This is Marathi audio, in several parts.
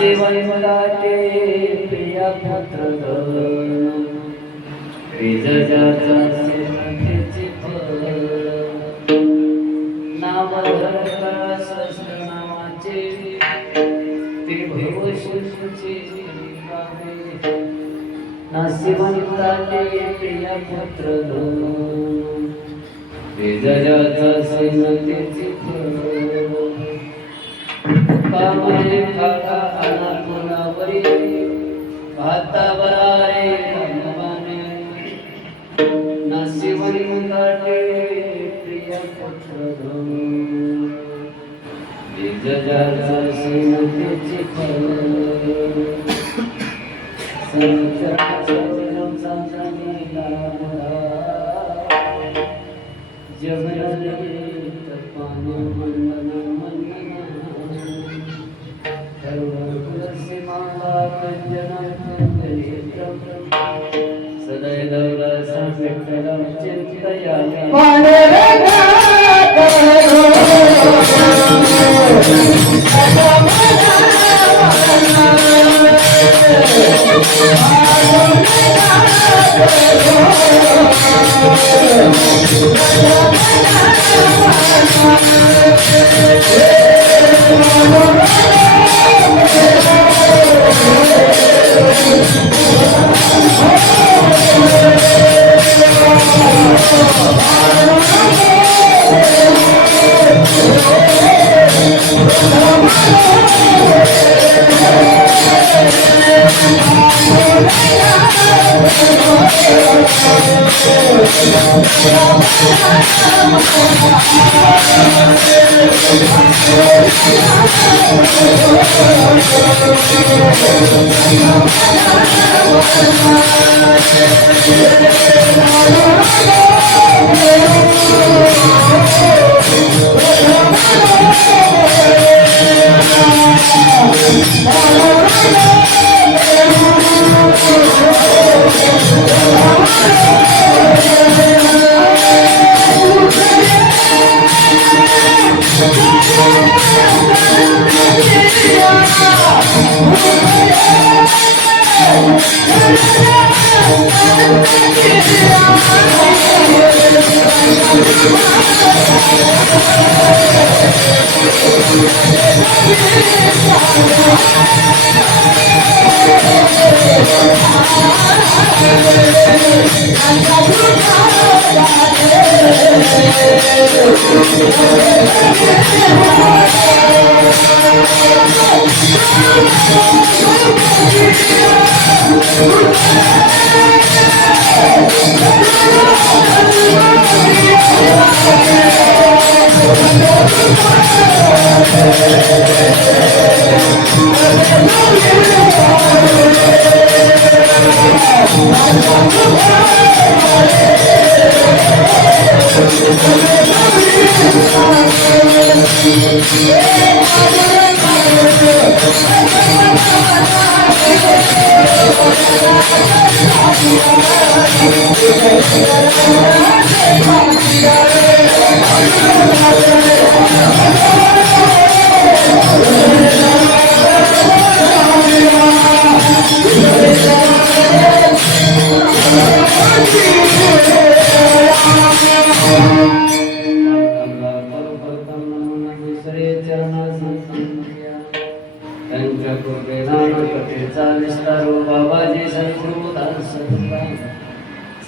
नासे वैमलाटे प्रिया पुत्र विजयाचा सेवतेचे फळ नाम धरकरा सहस्रनामाचे ते भवशुचे नासे वैमलाटे प्रिया पुत्र विजयाचा सेवतेचे फळ कामने काका अनाकुलावरी भाता बरारे भगवाने नसिवरी मुंगाटे प्रिय पुत्र विजयाचा सेवतेचे फळ संचराचरम संचनीला जगनले तत्पानो मंडन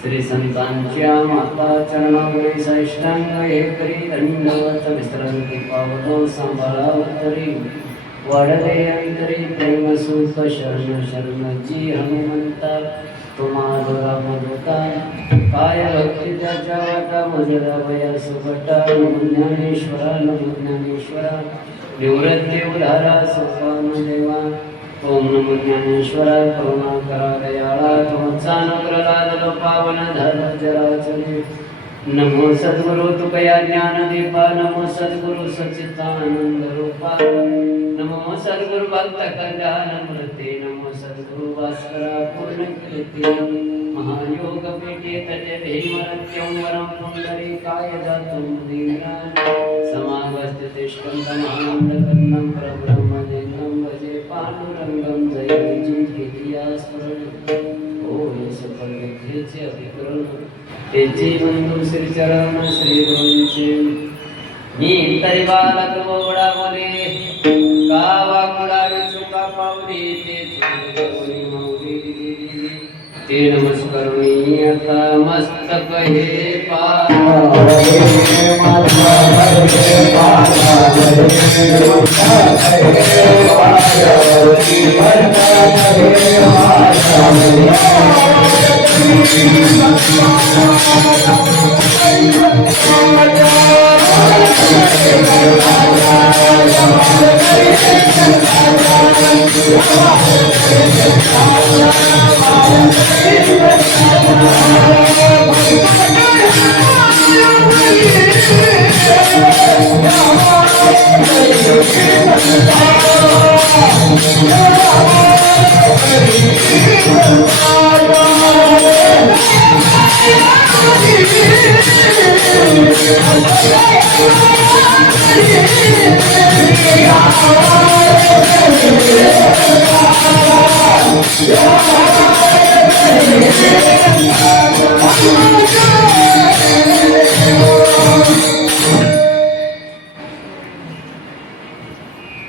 श्री संतांच्या माता चरणावरी साष्टांग हे करी दंडवत विश्रांती पावतो सांभाळावतरी वाढले अंतरी प्रेम सुख शरण शरणजी हनुमंता तुम्हाला मदता काय भक्ती त्याच्या वाटा मजला वया सुभटा ज्ञानेश्वरा नमो ज्ञानेश्वरा निवृत्ती उधारा सुखान देवा ओम नमो ज्ञानेश्वरा करुणा करा दयाळा तुमचा अनुग्रह पावन धर्म चराचरे नमो सद्गुरु तुकया ज्ञान दीपा नमो सद्गुरु सच्चिदानंद रूपा नमो सद्गुरु भक्त कल्याण मूर्ती नमो सद्गुरु भास्करा पूर्ण कीर्ती महायोग पेटे तटे भीमरत्यं वरं पुंडरी काय जातुं दीना समागस्ते तिष्ठन्तं आनंदकन्नं परब्रह्मलिंगं भजे पांडुरंगं श्रद्धेचे अभिकरण तेचे बंधू श्रीचरण श्री गुरूंचे मी तरी बालक वडावले गावा मुलावी चुका पावली ते चुकवली माऊली ते नमस्करुणी आता मस्तक हे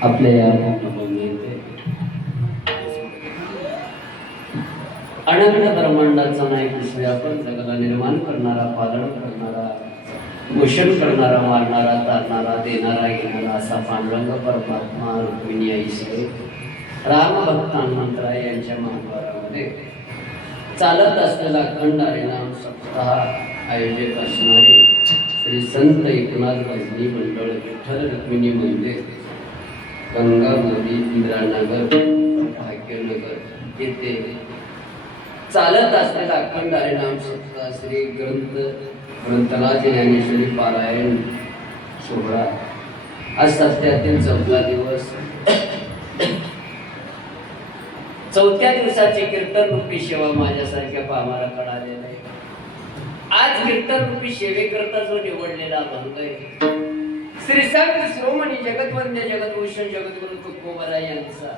आपल्या या अनंत ब्रह्मांडाचा नायक विश्वव्यापक जगाला निर्माण करणारा, पालन करणारा, पोषण करणारा, मारणारा, तारणारा, देणारा, घेणारा असा पांडुरंग परमात्मा रुक्मिणी आई सहित रामभक्त हनुमंतराय यांच्या महाद्वारामध्ये चालत असलेला अखंड हरिनाम सप्ताह आयोजक असणारे श्री संत एकनाथ भजनी मंडळ विठ्ठल रुक्मिणी मंदिर गंगा मोदी इंद्रानगर भाग्यनगर येथे चालत असलेला अखंड हरिनाम सप्ताह श्री ग्रंथराज ज्ञानेश्वरी पारायण सोहळा आज सप्त्यातील 4था दिवस, 4थ्या दिवसाची कीर्तन रूपी सेवा माझ्यासारख्या पामाला कळालेला आहे. आज कीर्तन रूपी सेवेकरता जो निवडलेला अभंग आहे श्री संत शिरोमणी जगतवंद्य जगद्भूषण जगद्गुरु तुकोबरा यांचा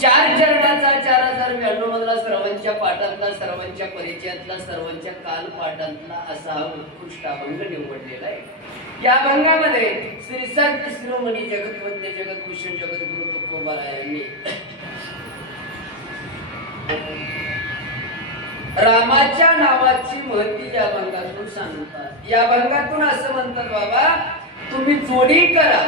4 चरणाचा 4092 मधला सर्वांच्या पाठातला, सर्वांच्या परिचयातला, सर्वांच्या काल पाठातला असा हा उत्कृष्ट अभंग निवडलेला आहे. या अभंगामध्ये श्री संत शिरोमणी जगतवंद्य जगद्भूषण जगद्गुरु तुकोबरा यांनी रामाच्या नावाची महती या अभंगातून सांगतात. या अभंगातून असं म्हणतात, बाबा तुम्ही जोडी करा.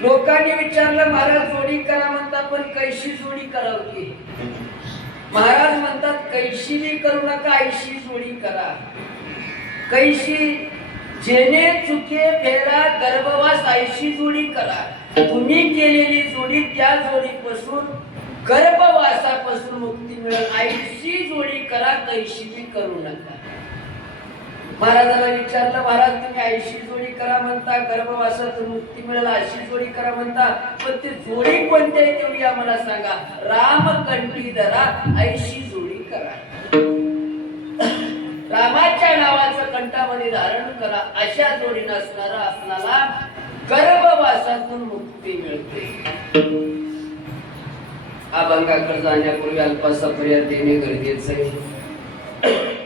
लोकांनी विचारलं महाराज जोडी करा म्हणतात, पण कैशी जोडी करावी? महाराज म्हणतात कैशी बी करू नका, ऐशी जोडी करा. कैशी जेने चुके फेरा गर्भवास ऐशी जोडी करा. तुम्ही केलेली जोडी त्या जोडीपासून गर्भवासापासून मुक्ती मिळेल. ऐशी जोडी करा, कैशी बी करू नका. महाराजाला विचारलं, महाराज तुम्ही ऐशी जोडी करा म्हणता, गर्भवासातून मुक्ती मिळेल, अशी जोडी करा म्हणता, पण ती जोडी कोणती आहे तेवढी आम्हाला सांगा. रामकंठी धरा, ऐशी जोडी करा. रामाच्या नावाचं कंठामध्ये धारण करा, अशा जोडी नसणारा आपल्याला गर्भवासातून मुक्ती मिळते. अभंगाकडे जाण्यापूर्वी अल्पासा पर्याय देणे गरजेचं आहे.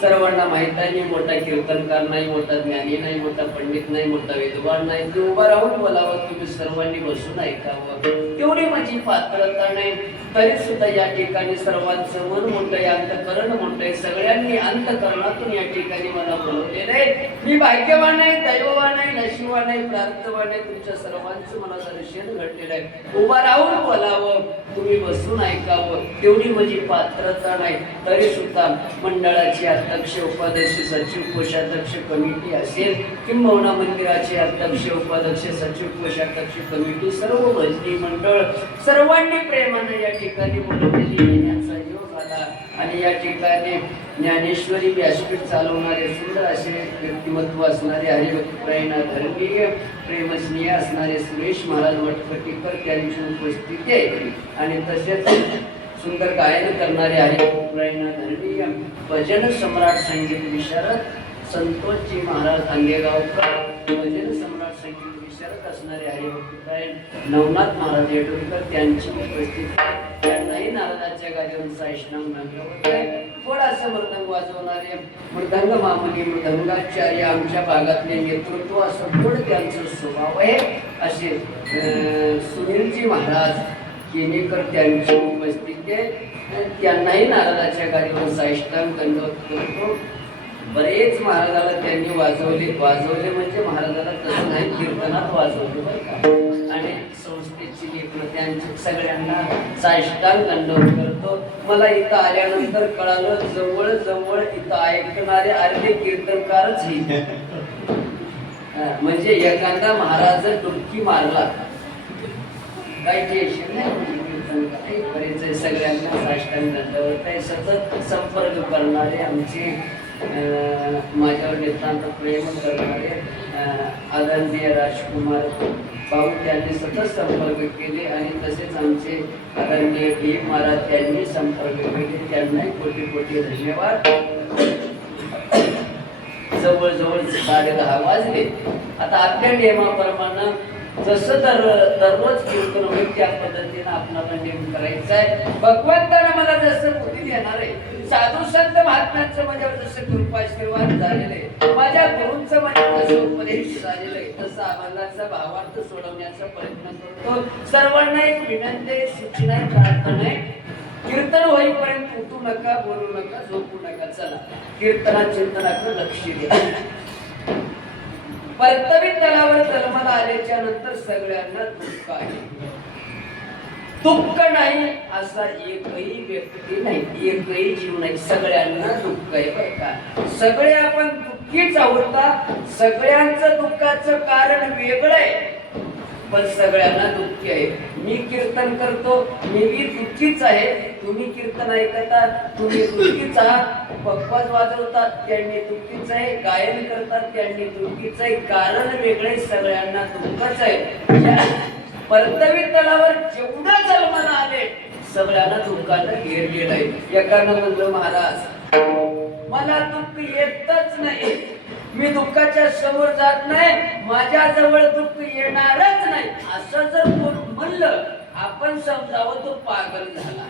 सर्वांना माहित आहे, मोठा कीर्तनकार नाही, मोठा ज्ञानी नाही, मोठा पंडित नाही, मोठा विद्वान नाही. ते उभा राहून बोलावं, तुम्ही सर्वांनी बसून ऐकावं, तेवढी माझी पात्रता नाही. तरी सुद्धा या ठिकाणी सर्वांचं मन मोठं आहे, अंतकरण मोठं आहे. सगळ्यांनी अंतकरणातून या ठिकाणी मला बोलवलेलं आहे. मी भाग्यवान आहे, दैववान आहे, नशिबवान आहे, प्रार्थवान आहे. तुमच्या सर्वांचं मला दर्शन घडलेलं आहे. उभा राहून बोलावं, तुम्ही बसून ऐकावं, तेवढी माझी पात्रता नाही. तरी सुद्धा मंडळाची अध्यक्ष, उपाध्यक्ष, सचिव, कोषाध्यक्ष कमिटी असेल, किंबहुना मंदिराचे अध्यक्ष, उपाध्यक्ष, सचिव, कोषाध्यक्ष कमिटी, सर्व भजनी मंडळ सर्वांनी प्रेमाने या ठिकाणी बोलवलेली येण्याचा योग आला. आणि या ठिकाणी ज्ञानेश्वरी व्यासपीठ चालवणारे सुंदर असे व्यक्तिमत्व असणारे हरिभक्तप्रायणा धर्मीय प्रेमस्नेह असणारे सुरेश महाराज वटपटीकर त्यांची उपस्थिती आहे. आणि तसेच सुंदर गायन करणारे हरिभक्तप्रायणा धर्मीय भजन सम्राट संगीत विशारद संतोषजी महाराज आंगेगावकर, भजन सम्राट संगीत विशारद असणारे हरिभक्तपरायण नवनाथ महाराज येडोलीकर त्यांची उपस्थिती त्यांनाही नारदाच्या गादीवरून साष्टांग नमस्कार आहे. थोडा असं मृदंग वाजवणारे मृदंग मामुली मृदंगाचार्य आमच्या भागातले नेतृत्व असं थोडं त्यांचं स्वभाव आहे असे सुनीलजी महाराज केनेकर त्यांची उपस्थिती आहे. त्यांनाही नारदाच्या गादीवरून साष्टांग दंडवत करतो. बरेच महाराजाला त्यांनी वाजवले म्हणजे महाराजाला तसं नाही कीर्तनात वाजवले बरं का. आणि संस्थेची लेखन त्यांची सगळ्यांना साष्टांग दंडवत करतो. मला इथं आल्यानंतर कळालं जवळ जवळ इथं ऐकणारे अर्धे कीर्तनकारच ही म्हणजे एखादा महाराज डुबकी मारला काही टेन्शन नाही म्हणजे कीर्तनकार बरेच सगळ्यांना साष्टांग दंडवत आहे. सतत संपर्क करणारे आमचे माझ्यावर नितांत प्रेम करणारे आदरणीय राजकुमार भाऊ त्यांनी सतत संपर्क केले आणि तसेच आमचे आदरणीय भीम महाराज त्यांनी संपर्क केले. त्यांनाही कोटी कोटी धन्यवाद. जवळजवळ 10:30 वाजले. आता आपल्या नियमाप्रमाणे जसं दररोज कीर्तन होईल त्या पद्धतीनं आपल्याला नियम करायचा आहे. भगवंतानं मला जसं बुद्धी देणार आहे साधू संत महात्म्यांचं माझ्यावर जसं कृपाशीर्वाद झालेलं आहे माझ्या गुरूंचं माझ्या जसं उपदेश झालेलं आहे तसं आम्हाला भावार्थ सोडवण्याचा प्रयत्न करतो. सर्वांना एक विनंती आहे सूचना आहे प्रार्थना आहे कीर्तन होईपर्यंत उठू नका बोलू नका झोपू नका. चला कीर्तना चिंतनाकडे लक्ष द्या. परतवी तलावर जन्माला आल्याच्या नंतर सगळ्यांना दुःख आहे. दुःख नाही असा एकही व्यक्ती नाही एकही जीव नाही सगळ्यांना दुःख आहे बरं का. सगळे आपण दुःखीच आहोत. सगळ्यांचं दुःखाचं कारण वेगळं आहे पण सगळ्यांना दुःखी आहे. मी कीर्तन करतो मी दुःखीच आहे. तुम्ही कीर्तन ऐकता तुम्ही दुःखीच आहात. पप्पाच वाजवतात त्यांनी दुःखीच आहे. गायन करतात त्यांनी दुःखीच आहे. कारण वेगळे सगळ्यांना दुःखच आहे. परतवी तलावर जेवढं जन्माला आले सगळ्यांना दुःखानं घेरलेलं आहे. एकानं म्हणलं महाराज मला दुःख येतच नाही मी दुःखाच्या समोर जात नाही माझ्या जवळ दुःख येणारच नाही असं जर कोण म्हणलं आपण समजावं तो पागल झाला.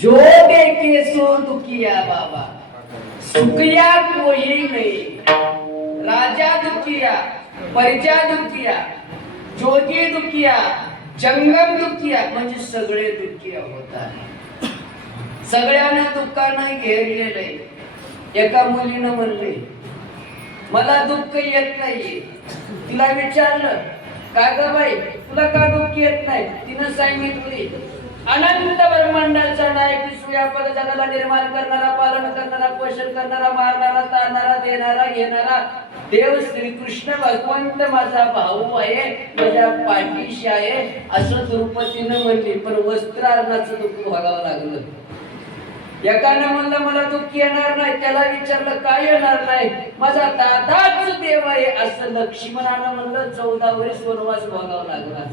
जो देखे सो दुखिया बाबा सुखिया कोई नहीं राजा दुखिया, प्रजा दुखिया, जोगी दुखिया, जंगम दुखिया, म्हणजे सगळे दुखिया होतात. सगळ्यांना दुःखानं घेरलेलंय. एका मुलीनं म्हणले मला दुःख येत नाही. तिला विचारलं का ग बाई तुला का दुःख येत नाही? तिनं सांगितली अनंत ब्रह्मांडाचा नायक सूर्यापद जगाला निर्माण करणारा, पालन करणारा, पोषण करणारा, मारणारा, तारणारा, देणारा, घेणारा देव श्रीकृष्ण भगवंत माझा भाऊ आहे, माझ्या पाठीशी आहे असं द्रौपदीनं म्हणली. पण वस्त्रारणाचं दुःख भोगावं लागलं. एकानं म्हणलं मला दुःख येणार नाही. त्याला विचारलं काय येणार नाही? माझा दादाच देव आहे असं लक्ष्मणानं म्हणलं. 14 वर्ष वनवास भोगावं लागला.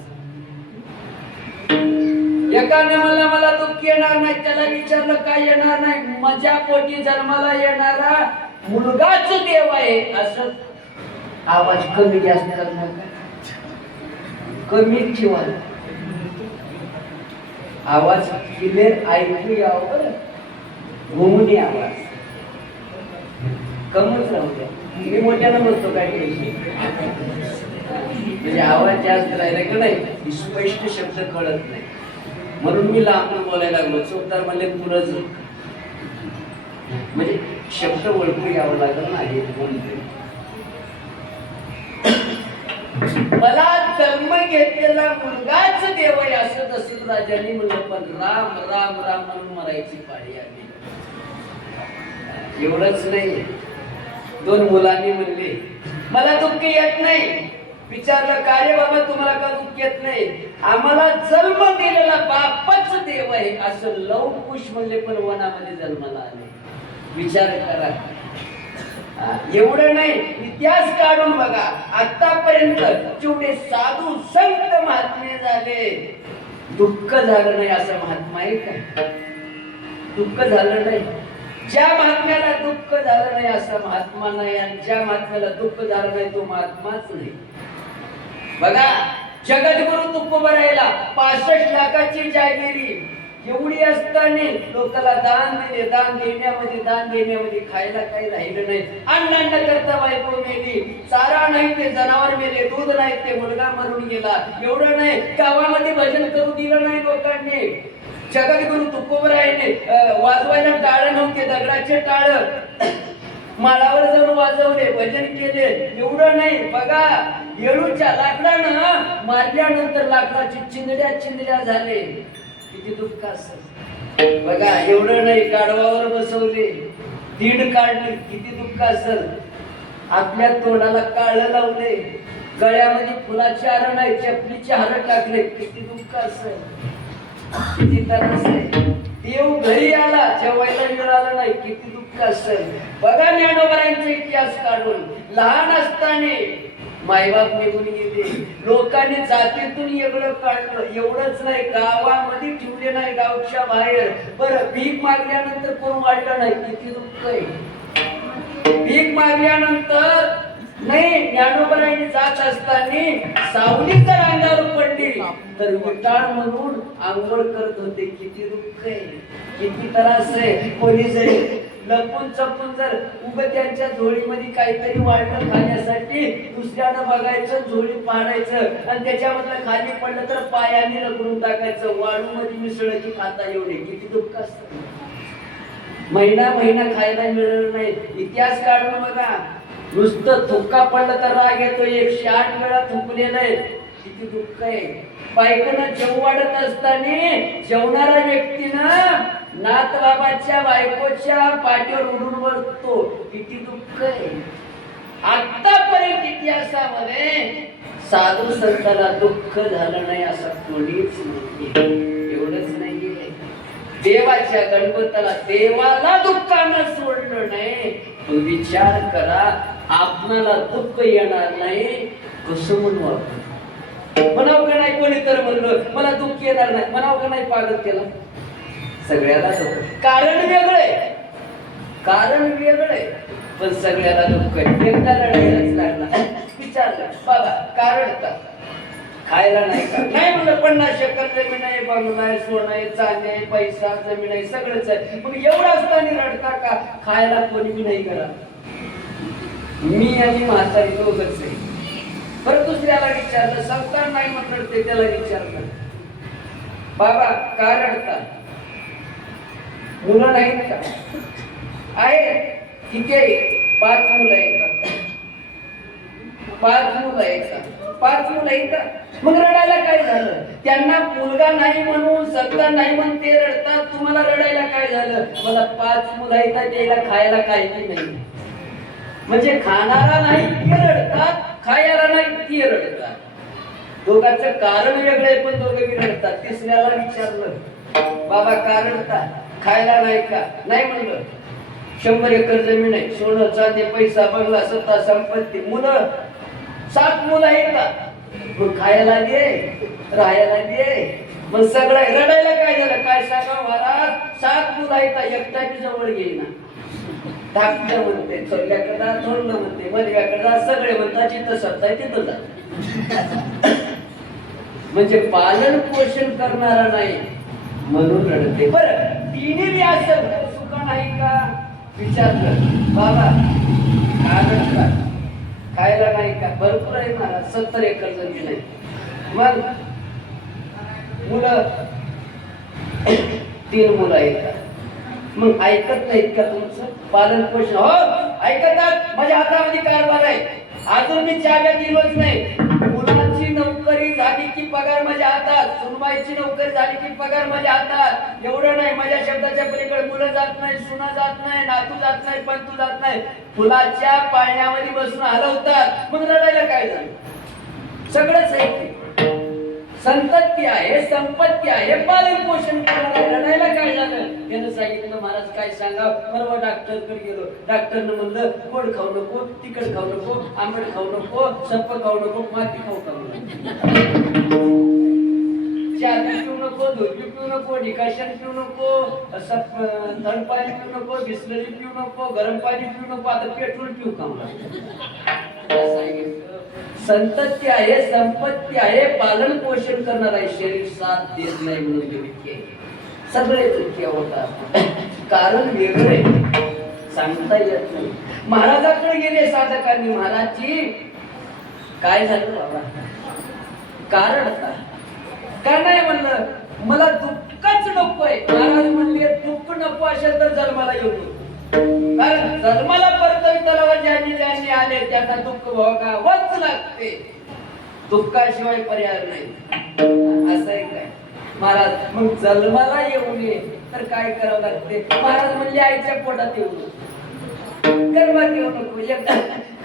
एकानं म्हणलं मला दुःख येणार नाही. त्याला विचारलं काय येणार नाही? माझ्या पोटी जन्माला येणारा मुलगाच देव आहे असं. आवाज कमी जास्त करणार का? कमी ठेवा. आवाज क्लिअर ऐकू यावं. घुमणी आवाज कमच राहू द्या. मी मोठ्यानं म्हणतो काय म्हणजे आवाज जास्त राहिला की नाही स्पष्ट शब्द कळत नाही म्हणून मी लांबून बोलायला लागलो. चौतार म्हणले पुरच म्हणजे शब्द ओळखू यावं लागलं नाही. मला जन्म घेतलेला मुलगाच देव आहे असं दशरथ राजांनी म्हणलं. पण राम राम राम म्हणून मरायची पाळी आली. एवढंच नाही, 2 मुलांनी म्हणले मला दुःख येत नाही. विचारलं का रे बाबा तुम्हाला का दुःख येत नाही? आम्हाला जन्म दिलेला बापच देव आहे असं लवकुश म्हणले. पण वनामध्ये जन्माला आले. विचार करा. एवढं नाही, इतिहास काढून बघा. आतापर्यंत जेवढे साधू संत महात्मे झाले दुःख झालं नाही असं महात्मा आहे का? दुःख झालं नाही. ज्या महात्म्याला दुःख झालं नाही असा महात्मा नाही, आणि ज्या महात्म्याला दुःख झालं नाही तो महात्माच नाही. बघा जगद्गुरु तुकोबरायला 65 लाखाची जागिरी एवढी असताना लोकांना दान दिले. दान देण्यामध्ये खायला काही राहिलं नाही. अन्न करता बायको मेली, चारा नाही ते जनावर मेले, दूध नाही ते मुलगा मरून गेला. एवढं नाही, गावामध्ये भजन करू दिलं नाही लोकांनी. जगद्गुरु तुकोबरायने वाजवायला टाळ नव्हते, दगडाचे टाळ माळावर जाऊन वाजवले, भजन केले. एवढं नाही, बघा येळूच्या लाकडानं मारल्यानंतर लाकडाची चिंदड्या झाले. किती दुःख असेल बघा. एवढं नाही, गाढवावर बसवले, दीड काढली. किती दुःख असेल. आपल्या तोंडाला काळ लावले, गळ्यामध्ये फुलाचे हार नाही चपलीचे हार टाकले. किती दुःख असेल. किती त्रास आहे. देव घरी आला जेवायला मिळाला नाही. किती दुःख असेल. बघा ज्ञानोबरांचा इतिहास काढून. लहान असताना मायबाप निघून गेले, लोकांनी जातीतून वेगळं काढलं. एवढंच नाही, गावामध्ये ठेवले नाही, गावच्या बाहेर. बरं भीक मागल्यानंतर कोण वाढलं नाही. किती दुःख आहे. भीक मागल्यानंतर नाही, ज्ञानोबरांनी जात असताना सावली जर अंगावर पडली तर विटाळ म्हणून आंघोळ करत होते. किती दुःख आहे. किती त्रास आहे. कोणी जरी लपून चपून जर उभं त्यांच्या झोळीमध्ये काहीतरी वाढलं खाण्यासाठी दुसऱ्यानं बघायचं, झोळी पाडायचं आणि त्याच्यामधलं खाली पडलं तर पायाने रगडून टाकायचं. वाळू मध्ये मिसळलं की खाता एवढे. किती दुःख असतं. महिना खायला मिळालं नाही. इतिहास काढून बघा. नुसतं थुक्का पडलं तर राग येतो. 108 वेळा थुकलेलं आहे. किती दुःख आहे. बायकोनं जेव वाढत असताना जेवणारा व्यक्तीनं नातबाबाच्या बायकोच्या पाठीवर उडून बसतो. किती दुःख आहे. आतापर्यंत इतिहासामध्ये साधू संतांना दुःख झालं नाही असं कोणीच नाही. एवढंच नाहीये, देवाच्या गणपताला देवाला दुःखानं सोडलं नाही. तो विचार करा, आपणाला दुःख येणार नाही कसं म्हणू. म्हणावं का नाही? कोणी तर म्हणलं मला दुःख येणार नाही, म्हणावं का नाही? पागल केला. सगळ्याला कारण वेगळे पण सगळ्याला दुःख आहे. एकदा लढायलाच लागला. विचारलं बाबा कारण का? खायला नाही का? नाही म्हणलं 50 एकर जमीन आहे, बंगला आहे, सोनं आहे, चांदी आहे, पैसा, जमीन आहे, सगळंच आहे. पण एवढं असताना रडता का? खायला कोणी बी नाही करा. मी आणि म्हातारी दोघच आहे. परत दुसऱ्याला विचारलं, संतान नाही म्हटलं ते त्याला विचारलं, बाबा का रडता? मुलं नाहीत का? आहे. किती आहे? 5 मुलं आहेत. 5 मुलं आहेत. 5 मुलं आहेत. मग रडायला काय झालं? त्यांना मुलगा नाही म्हणून, संतान नाही म्हणून ते रडतात. तुम्हाला रडायला काय झालं? मला 5 मुलं आहेत, त्याला खायला काही नाही. म्हणजे खाणारा नाही ते रडतात, खायला नाही ते रडतात. दोघांचं कारण वेगळं पण दोघे रडतात. तिसऱ्याला विचारलं, बाबा का रडता? खायला नाही का? नाही म्हणलं. 100 एकर जमीन आहे, सोनं चांदी पैसा बंगला सत्ता संपत्ती, मुलं 7 मुलं आहेत का? मग खायला दे, राहायला दे. मग सगळं रडायला काय झालं? काय सांगा महाराज, 7 मुलं आहेत, एकट्याची जवळ येईना. धाकटं म्हणते, थोरल्याकडे थोरलं म्हणते, मधव्याकडे सगळे म्हणतात, जिथं सत्ता आहे तिथं जा. म्हणजे पालन पोषण करणारा नाही म्हणून रडते. बरं तिने बी असं सुख नाही का विचारलं, बाबा काय रडतात? खायला नाही का? भरपूर आहे मला, 70 एकर जमीन आहे. मग मुलं 3 मुलं आहेत. मग ऐकत नाहीत का तुमचं पालन पोषण? हो ऐकतात. माझ्या हातामध्ये कारभार आहे, अजून मी चाव्या दिलोच नाही. मुलांची नोकरी झाली की पगार माझ्या हातात, सुनबाईची नोकरी झाली की पगार माझ्या हातात. एवढं नाही, माझ्या शब्दाच्या पलीकडे मुलं जात नाही, सुना जात नाही, नातू जात नाही, पंतू जात नाही. फुलाच्या पाण्यामध्ये बसून हलवतात. मग रडायला काय झालं? सगळंच आहे. संपत्ती आहे, संपत्ती आहे, पालन पोषण करणारे. रडायला काय झालं? त्यानं सांगितलं, महाराज काय सांगा. परवा डॉक्टरकडे गेलो, डॉक्टरनं म्हणलं गोड खाऊ नको, तिखट खाऊ नको, आंबट खाऊ नको, सप्प खाऊ नको, माती खाऊ नको, चहा पिऊ नको, दूध पिऊ नको, डिकाशन पिऊ नको, थंड पाणी पिऊ नको, बिस्लरी पिऊ नको, गरम पाणी पिऊ नको, आता पेट्रोल पिऊ का? संतती आहे, संपत्ती आहे, पालन पोषण करणार आहे. शरीर साथ देत नाही म्हणून दुःखी सगळे दुःखी होतात. कारण वेगळे सांगता येत नाही. महाराजाकडे गेले साधकांनी, महाराजची काय झालं बाबा? कारण का नाही म्हणलं, मला दुःखच नकोय. महाराज म्हणले दुःख नको असेल तर जन्माला येऊ नको. कारण जन्माला परतविताला ज्यांनी आले त्यांना दुःख भोगावंच लागते. दुःखाशिवाय पर्याय नाही. असं आहे काय महाराज? मग जन्माला येऊ नये तर काय करावं लागते? महाराज म्हणले आईच्या पोटात येऊ नको, गर्भात येऊ नको. एकदा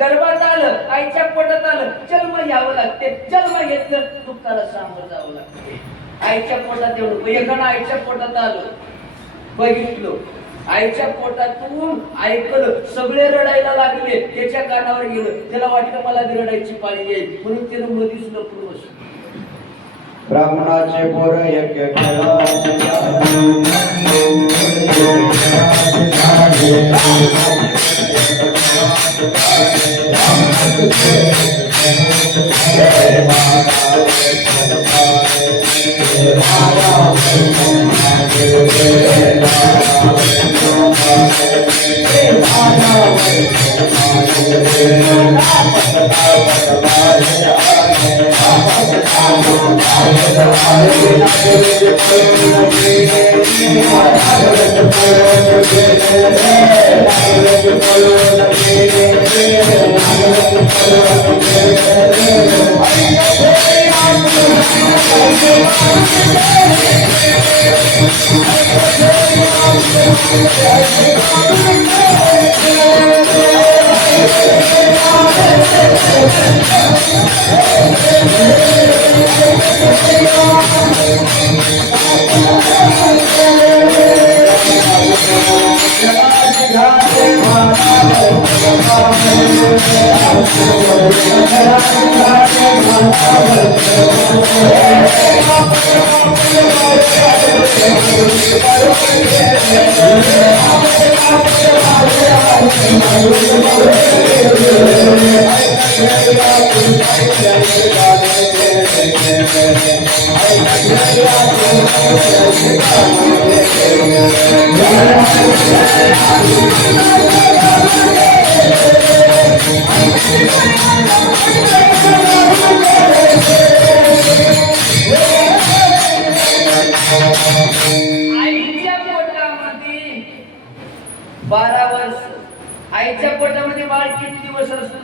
गर्भात आलं, आईच्या पोटात आलं, जन्म घ्यावं लागते. जन्म घेतलं, दुःखाला सामोरं जावं लागते. आईच्या पोटात येऊ नको. एकानं आईच्या पोटात आलं, बघितलं, आईच्या पोटातून ऐकलं, सगळे रडायला लागले. त्याच्या कानावर गेलं, त्याला वाटलं मला रडायची पाळी येईल म्हणून त्यानं मधीच लपून बसलं. ब्राह्मणाचे पोर यज्ञ केला आईच्या पोटामध्ये 12 वर्ष. आईच्या पोटामध्ये बाळ किती दिवस असतो?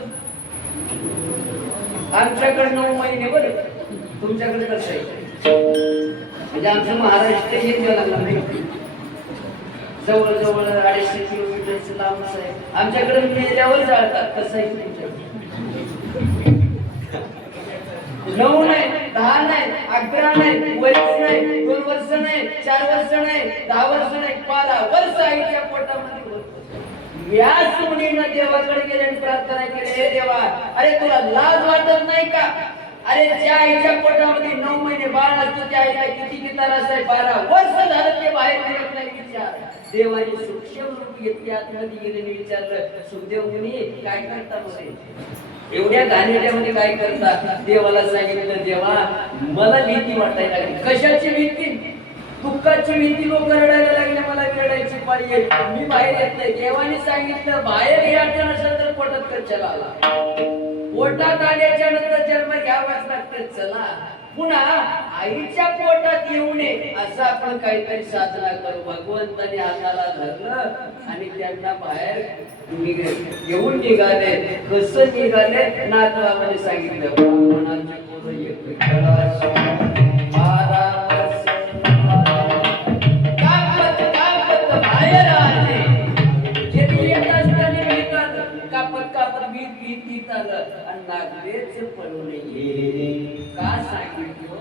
आमच्याकडे 9 महिने. बरं, तुमच्याकडे कसं आहे? म्हणजे आमचं महाराष्ट्र हे जगाला नाही, जवळजवळ 250 किलोमीटरचं लांब आहे. आमच्याकडे मेल्यावर जाळतात. कसं आहे तुमच्याकडे? 9 नाही, 10 नाही, 11 नाही, वर्ष नाही, 2 वर्ष नाही, 4 वर्ष नाही, 10 वर्ष नाही, 12 वर्ष आईच्या पोटामध्ये होतं. व्यास मुनीनं देवाकडे गेले आणि प्रार्थना केली, हे देवा, अरे तुला लाज वाटत नाही का? अरे ज्या आईच्या पोटामध्ये 9 महिने बाळ असतो त्या आईला किती त्रास आहे? 12 वर्ष झालं ते बाहेर निघत नाही. विचार देवाने सूक्ष्म रूप घेतले, आतमध्ये गेले आणि विचारलं, सुखदेव मुनी काय करता बरे? एवढ्या घाणेरड्यामध्ये काय करता? देवाला सांगितलं, देवा मला भीती वाटायला लागली. कशाची भीती? दुःखाची भीती. लोक रडायला लागले, मला रडायची पाळी येईल, मी बाहेर येत नाही. देवाने सांगितलं, बाहेर यायचं नसेल तर पोटात कशाला आला? पोटात आल्याच्या नंतर जन्म घ्यावाच लागतं. चला पुन्हा आईच्या पोटात येऊ नये असं आपण काहीतरी साधना करू. भगवंताने हाताला धरलं आणि त्यांना बाहेर येऊन निघाले. कसं निघाले? नाथबाबाने सांगितलं, ब्राह्मणाचे पोरं बाहेर आले. जे येत असताना कापत कापत भीत आलं आणि नागवेच पळून गेले. का सांगितलं?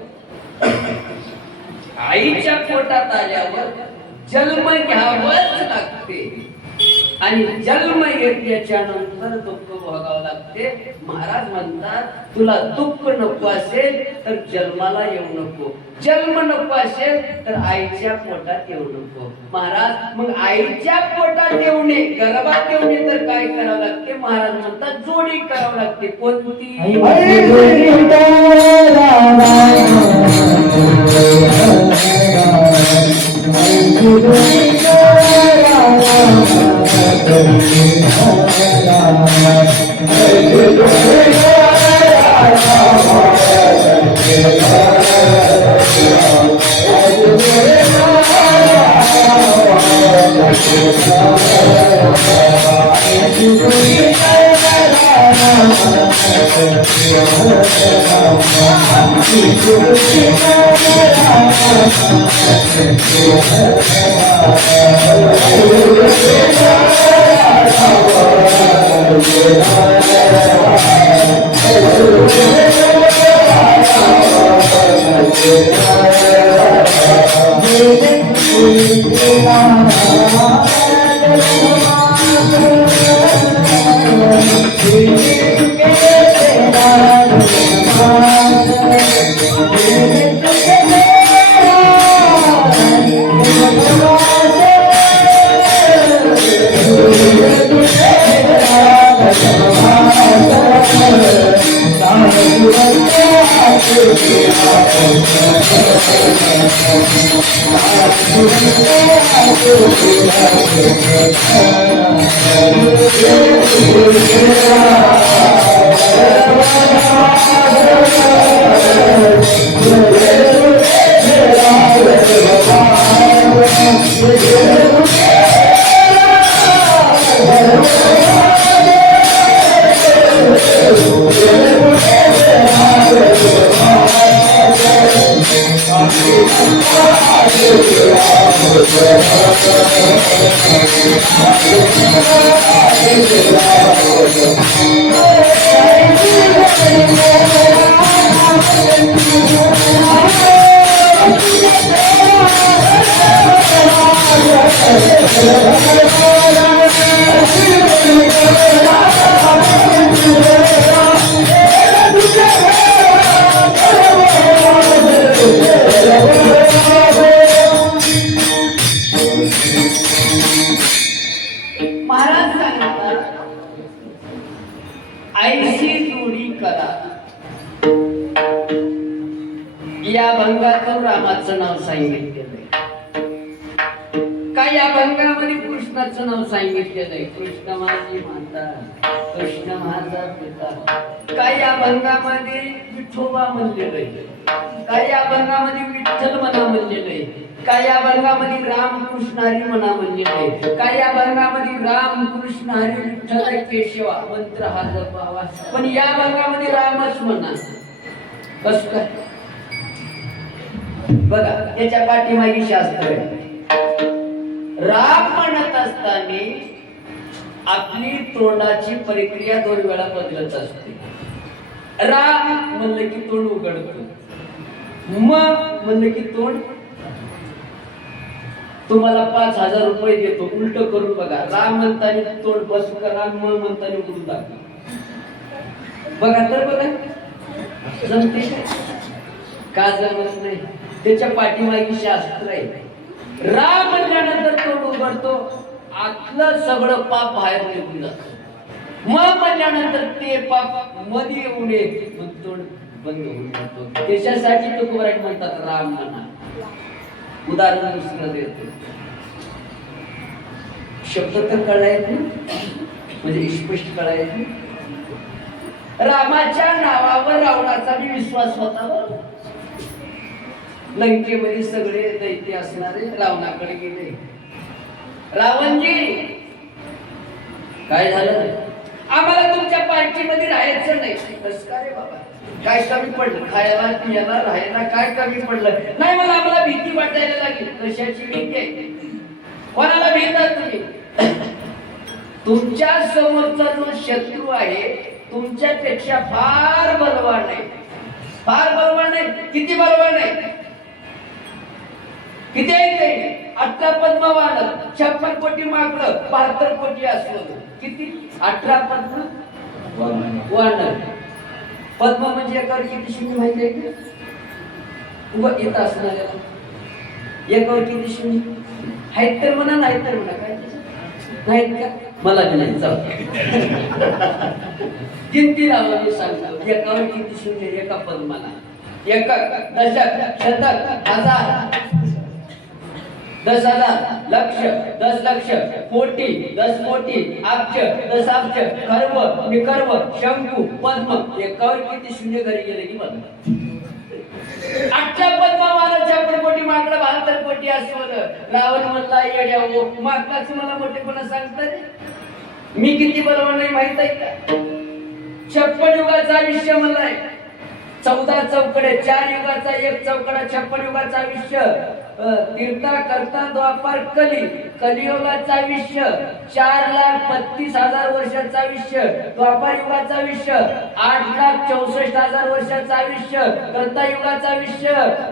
आईच्या पोटात आल्यावर जन्म घ्यावंच लागते आणि जन्म येण्याच्या नंतर दुःख भोगावं लागते. महाराज म्हणतात, तुला दुःख नको असेल तर जन्माला येऊ नको, जन्म नको असेल तर आईच्या पोटात येऊ नको. महाराज मग आईच्या पोटात येऊ नये, गर्भात येऊ नये तर काय करावं लागते? महाराज म्हणतात, जोडी करावं लागते. कोणती? आईशी जोडी करा. या भंगातून रामाचं नाव सांगितलेलं आहे. काय या भंगामध्ये कृष्णाचं नाव सांगितलेलं आहे. कृष्ण माझी माता कृष्ण माझा पिता. काही अभंगामध्ये विठोबा म्हणलेलं आहे, काही अभंगामध्ये विठ्ठल म्हणा म्हणलेलं आहे, काही अभंगामध्ये रामकृष्ण हरी म्हणा म्हणलेलं आहे, काही अभंगामध्ये रामकृष्ण हरी विठ्ठल केशवा मंत्र हा जपावा, पण या अभंगामध्ये रामच म्हणा. कसं काय बघा, त्याच्या पाठीमागे शास्त्र आहे. राम म्हणत असताना आपली तोंडाची प्रक्रिया 2 वेळा बदलत असते. राम म्हणलं की तोंड उघडतो, म म्हणलं की तोंड. तुम्हाला 5,000 रुपये देतो, उलट करून बघा. राम म्हणताना तोंड बस करा, म म्हणताना उघडून टाका. बघा तर बघा जमते का? जमत नाही. त्याच्या पाठीमागे शास्त्र आहे. राम म्हणल्यानंतर तोंड उघडतो, आतलं सगळं पाप बाहेर निघून जातं. म म्हणल्यानंतर ते पाप मध्ये येऊ नये, मग तोंड बंद होऊन जातो. त्याच्यासाठी तुकोबाराय म्हणतात राम म्हणा. उदाहरण दुसरं देतो. शब्द तर कळायचे म्हणजे स्पष्ट कळायचे. रामाच्या नावावर रावणाचा बी विश्वास होता. लंकेमध्ये सगळे दैत्य असणारे रावणाकडे गेले. रावणजी काय झालं? आम्हाला तुमच्या पार्टीमध्ये राहायचं नाही. कसं काय बाबा? काय कमी पडलं? खायला पियाला राहायला काय कमी पडलं? नाही, मला आम्हाला भीती वाटायला लागली. कशाची भीती आहे? कोणाला भीतात तुम्ही? तुमच्या समोरचा जो शत्रू आहे तुमच्यापेक्षा फार बलवान आहे. फार बलवान आहे. किती बलवान आहे? किती आहे ते? 18 पद्म वानर, 56 कोटी माकड, 72 कोटी अस्वल. किती? 18 पद्म वानर. पद्म म्हणजे एकावर किती शून्य माहिती आहे का? उभं येत असणार एकावर किती शून्य आहेत तर म्हणा, नाही तर म्हणा. काय नाहीत का? मला नाही चाल किती लावलं मी सांगतो. एकावर किती शून्य? एका पद्माला एका दशक, शतक, हजार, 10,000, लक्ष, 10 लक्ष, कोटी, 10 कोटी, अब्ज, 10 अब्ज, खर्व, निकर्व, शंकू, पद्म. एकावर किती शून्य घरी गेले की बघा. 18 पद्मावाला 56 कोटी माकडं, 72 कोटी अस्वल. रावण म्हणला येड्या हो, माकडाचं मला मोठेपणा सांगतात. मी किती बलवान नाही माहित आहे का? 56 युगाचं आयुष्य म्हणलाय. 14 चौकडे, 4 युगाचा 1 चौकडा, 56 युगाचा आयुष्य. तीर्था करता द्वापार कलियुगाचं आयुष्य 4,32,000 वर्षाचं आयुष्य. द्वापार युगाचं आयुष्य 8,64,000 वर्षाचं आयुष्य. त्रेतायुगाचं आयुष्य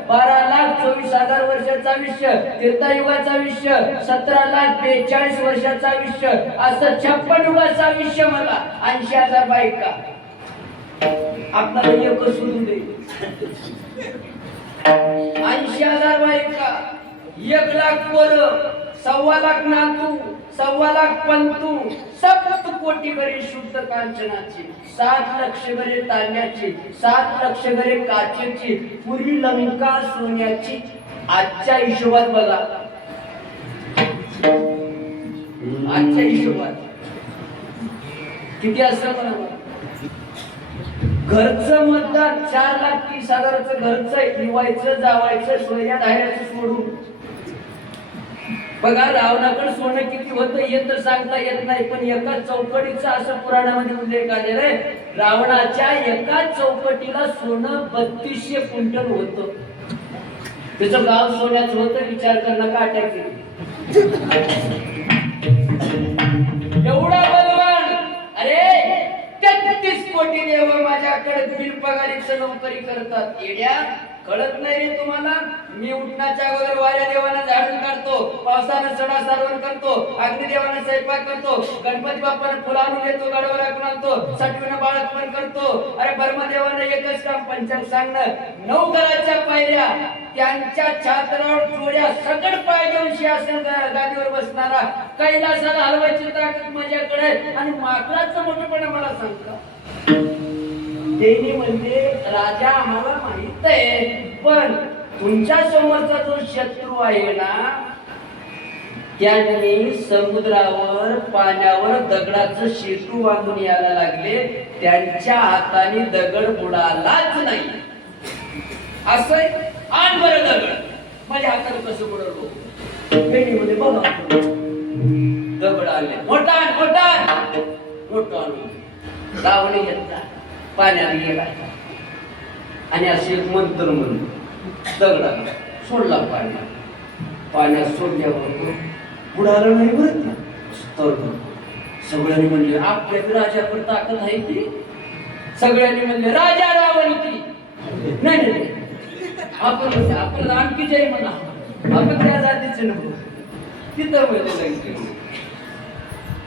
12,24,000 वर्षाचं आयुष्य. तीर्थयुगाचं आयुष्य 17,42,000 वर्षाचं आयुष्य. असं 56 युगाचं आयुष्य. मला 80,000 बायका. आपल्याला एक सोडून दे. 80,000 बायका, 1,00,000 पोर, 1,25,000 नातू, 1,25,000 पंतू, 7 कोटी घरे शुद्ध कांचनाची, 7 लक्ष घरे तांब्याची, 7 लक्ष घरे काचेची, पुरी लंका सोन्याची. आजच्या हिशोबात बघा, आजच्या हिशोबात किती असतं बघा. घरचं मतदान 4,30,000 घरचं निवायचं, जावायचं, सोन्या धायऱ्याचं सोडून. बघा रावणाकडे सोनं किती होतं हे तर सांगता येत नाही, पण एका चौकटीचा असं पुराणामध्ये उल्लेख आलेला आहे. रावणाच्या एका चौकटीला सोनं 3200 क्विंटल होतं. त्याचं गाव सोन्याचं होतं. विचार करणं का अटॅक एवढा बलवान. अरे 33 कोटी देव माझ्याकडे बिनपगारीचं नोकरी करतात. येड्या कळत नाही रे तुम्हाला? मी उठण्याच्या अगोदर वाऱ्या देवाला झाडून काढतो, पावसानं सडा सारवण करतो, अग्निदेवाला स्वयंपाक करतो, गणपती बाप्पाला फुलं आणून देतो, गाडवा राखून आणतो, साठवीनं बाळातपण करतो. अरे ब्रह्मदेवानं एकच काम पंचांग सांगणं. 9 घराच्या पायऱ्या, त्यांच्या छात्रावर जोड्या, सकट पाय घेऊन सिंहासन गादीवर बसणारा, कैलासाला हलवायची ताकद माझ्याकडे. आणि माकडाचं मोठेपणा मला सांगता. देणी म्हणजे राजा आम्हाला माहित आहे, पण तुमच्या समोरचा जो शत्रू आहे ना त्यांनी समुद्रावर पाण्यावर दगडाचं शेतू बांधून यायला लागले. त्यांच्या हाताने दगड बुडालाच नाही. असं आण बरं दगड माझ्या हाताने कसं बुडवलो पेटीमध्ये बघा दगड आले. मोठा मोठा मोठा आणून गावणे घेतला पाण्यात गेला आणि असे मंत्र म्हणून दगडाला सोडला पाण्यात सोडल्यावर बुडालं नाही बरं. तर सगळ्यांनी म्हणले आपल्या राजाकडे ताकद आहे की. सगळ्यांनी म्हणले राजा रावण की. नाही नाही आपण आणखी जय म्हणा आपण त्या जातीचे नको. तिथं म्हणजे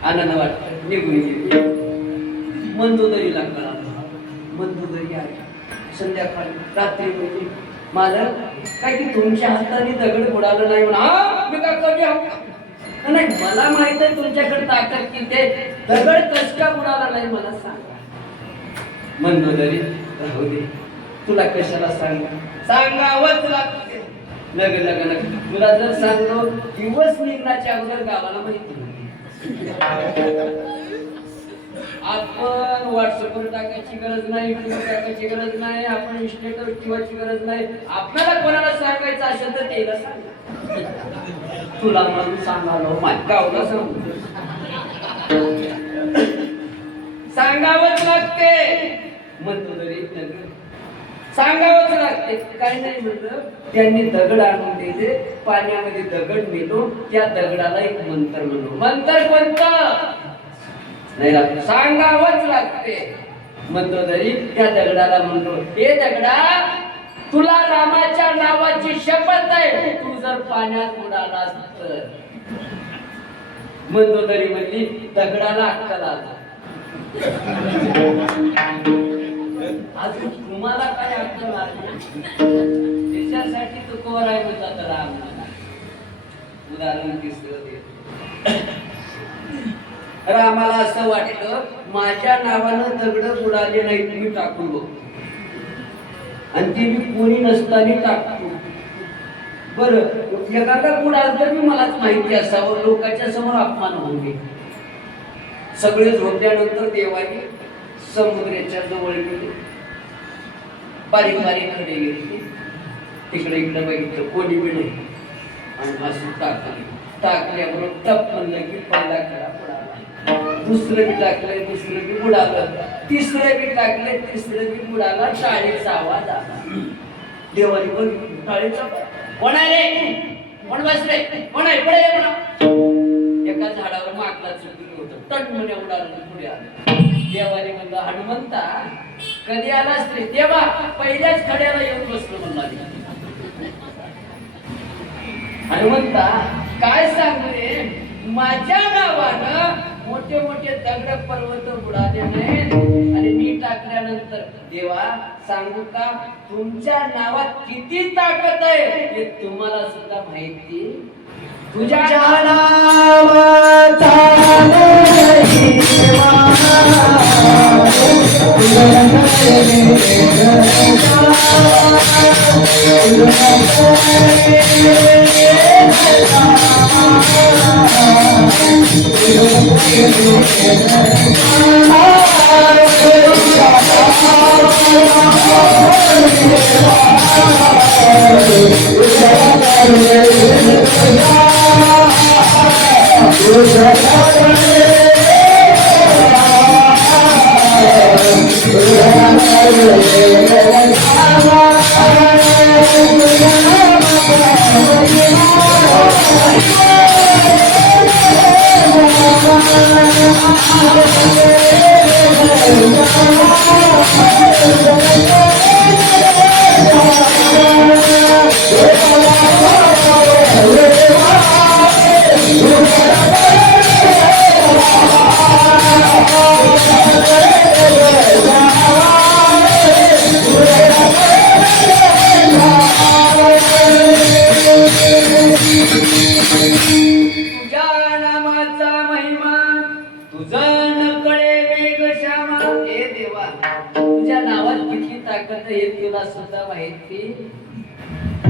आनंद वाटत निघून गेली. मंदोदरी लागला. मंदोदरी आली संध्याकाळी रात्री म्हणजे मालक काय की तुमच्या हाताने दगड बुडालं नाही म्हणा. मी का कमी आहो नाही मला माहित आहे तुमच्याकडे ताकद किती आहे. दगड कस का बुडाला नाही मला सांगा. मंदोदरी राहू दे तुला कशाला सांगावंच लागते. लग लग लग तुला जर सांगलो दिवस निघण्याच्या अगोदर गावाला माहिती आपण व्हॉट्सअपवर टाकायची गरज नाही. युट्यूबवर टाकायची गरज नाही. आपण इंस्टावर ठेवायची गरज नाही. आपल्याला कोणाला सांगायचं असेल तर त्याला सांग. तुला म्हणून सांगालो माझ्या गावाला सांगू सांगावंच लागते. मंदोदरी सांगावंच लागते. काही नाही म्हणलं त्यांनी दगड आणून दिले. पाण्यामध्ये दगड नेलो. त्या दगडाला एक मंत्र म्हणलो. मंत्र कोणतं नाही लागत सांगावंच लागते. मंदोदरी त्या दगडाला म्हणलो हे दगडा तुला रामाच्या नावाची शपथ आहे. तू जर पाण्यात बुडालास तर. मंदोदरी म्हणली दगडाला अक्कल आला. अजून तुम्हाला काय अक्कल आली त्याच्यासाठी तो कोर आहे म्हणतात राम. उदाहरण तिसरं दे. रामाला असं वाटलं माझ्या नावानं दगड बुडाले नाही तुम्ही टाकून बघ आणि ते मी कोणी नसताना टाकतो. बरं एखादा बुडाल तर मी मलाच माहिती असावं. लोकांच्या समोर अपमान होऊन गेले. सगळे झोपल्यानंतर देवाने समुद्राच्या जवळ गेले. बारीक बारीक खडे गेले. तिकडे इकडे बघितलं कोणी बी नाही आणि असं टाकल्याबरोबर टप म्हणलं की पहिला खडा बुडाला. दुसरं बी टाकलंय दुसरं बी बुडालं. तिसरं बी टाकलंय तिसरं बी बुडाला. टाळीचा आवाज आला. देवाने बघितलं टाळीचा कोण आहे रे कोण बसले कोण आहे पुढे म्हणा. एका झाडावर माकला चुकलं होतं. तट म्हणे उडालं पुढे आलं. देवाने म्हणलं हनुमंता कधी आलास रे. देवा पहिल्याच खड्याला येऊन बसलो म्हणला. हनुमंता काय सांगू रे माझ्या नावानं मोठे मोठे दगड पर्वत बुडाले नाहीत आणि मी टाकल्यानंतर देवा सांगू का तुमच्या नावात किती ताकद आहे हे तुम्हाला सुद्धा माहिती. तुझ्या नावाचा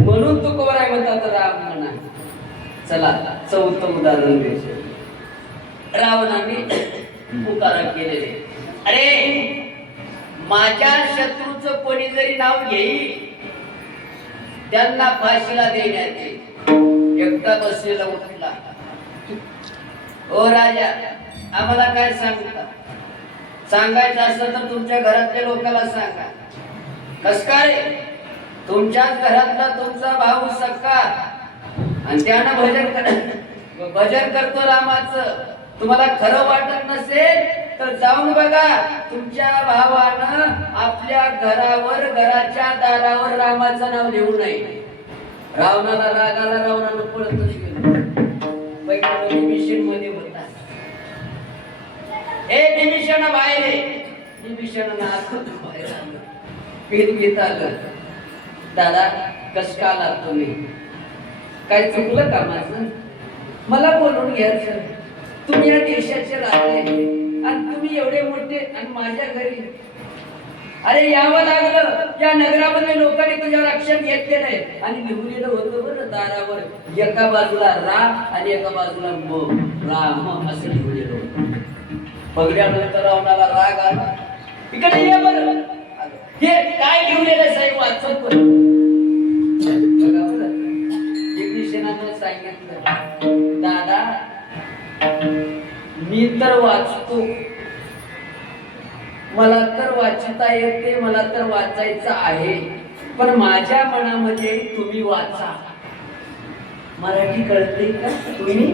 म्हणून तू कोराय म्हणतात राम म्हणा. चला चौथं उदाहरण घ्यायचं. रावणाने पुकारा केलेले, अरे माझ्या शत्रूचं कोणी जरी नाव घेईल त्यांना फाशीला देण्यात येईल. एकटा बसलेला उठला, ओ राजा आम्हाला काय सांगता? सांगायचं असलं तर तुमच्या घरातल्या लोकांना सांगा. कस काय? तुमच्याच घरातला तुमचा भाऊ सक्का आणि त्यानं भजन करतो रामाचं. तुम्हाला खरं वाटत नसेल तर जाऊन बघा, तुमच्या भावानं आपल्या घराच्या दारावर रामाचं नाव लिहू नये. रावणाला राग आला, रावणानं पळतच गेलो. विभीषण मध्ये होता, हे विभीषण बाहेर आहे. विभीषणानं आत बाहेर आलं, घेत आलं. दादा कस का आलात तुम्ही? काय चुकलं का माझं? मला बोलून घ्यायचं. तुम्ही या देशाचे राजे आणि तुम्ही एवढे मोठे आणि माझ्या घरी, अरे यावं लागलं. या नगरामध्ये लोकांनी तुझ्यावर अक्षर घेतलेलं आहे आणि लिहून होतं बरं दारावर, एका बाजूला रा आणि एका बाजूला म, राम असं लिहून होतं. बघल्यानंतर रावणाला राग आला. इकडे ये बरं, हे काय लिहलेलं साहेब वाचत बरं. विभीषणानं सांगितलं, दादा मी तर वाचतो, मला तर वाचता येते, मला तर वाचायचं आहे, पण माझ्या मनामध्ये तुम्ही वाचा. मराठी कळते का तुम्ही?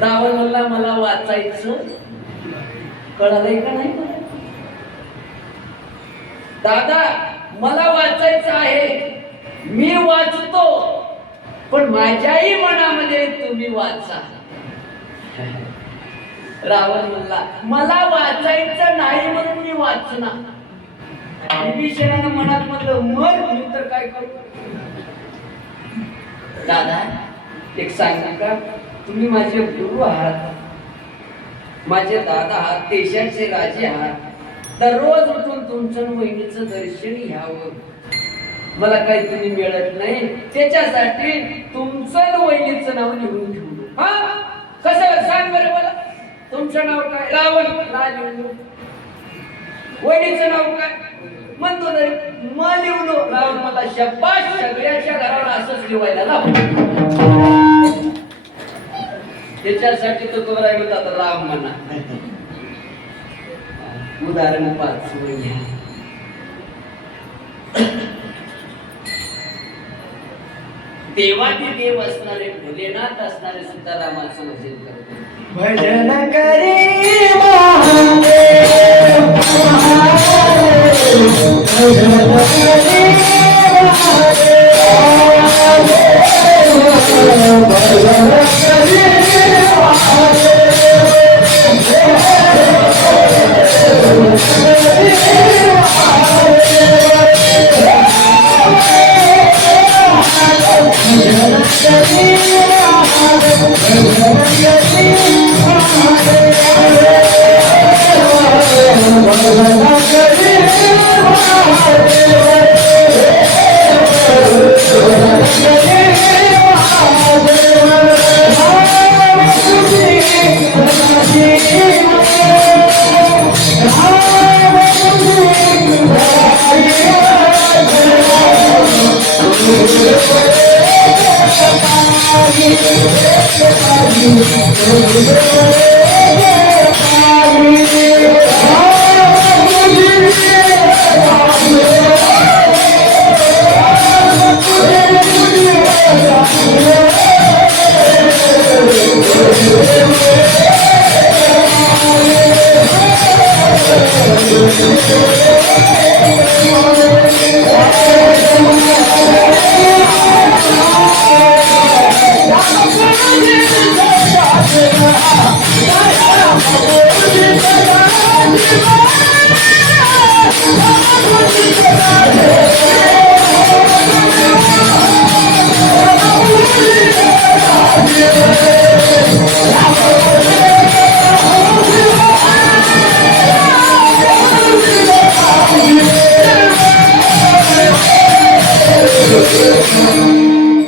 रावण म्हणला मला वाचायचं, कळलंय का नाही? दादा मला वाचायचं आहे, मी वाचतो, पण माझ्याही मनामध्ये तुम्ही वाचा. रावण म्हणला मला वाचायचं नाही म्हणून मी वाचणार. विभीषणानं मनात म्हणलं मग मी तर काय करू? दादा एक सांगा का, तुम्ही माझे गुरु आहात, माझे दादा आहात, देशाचे राजे आहात. दररोज उठून तुमचं वहिनीचं दर्शन घ्यावं, मला काही तुम्ही मिळत नाही, त्याच्यासाठी तुमचं वहिनीचं नाव लिहून ठेवलं. हा कसं सांग बरं मला, तुमचं नाव काय? रावण. वहिनीचं नाव काय म्हणतो तरी म लिहलो. रावण मला शब्बाश, सगळ्याच्या घरावर असंच लिहायला लाव. त्याच्यासाठी तो तुम्हाला आता राम म्हणा. उदाहरण 5 घ्या. देवादी देव असणारे, भोलेनाथ असणारे सीतारामाचं भजन करतो. भजन करी महादेव भजन करी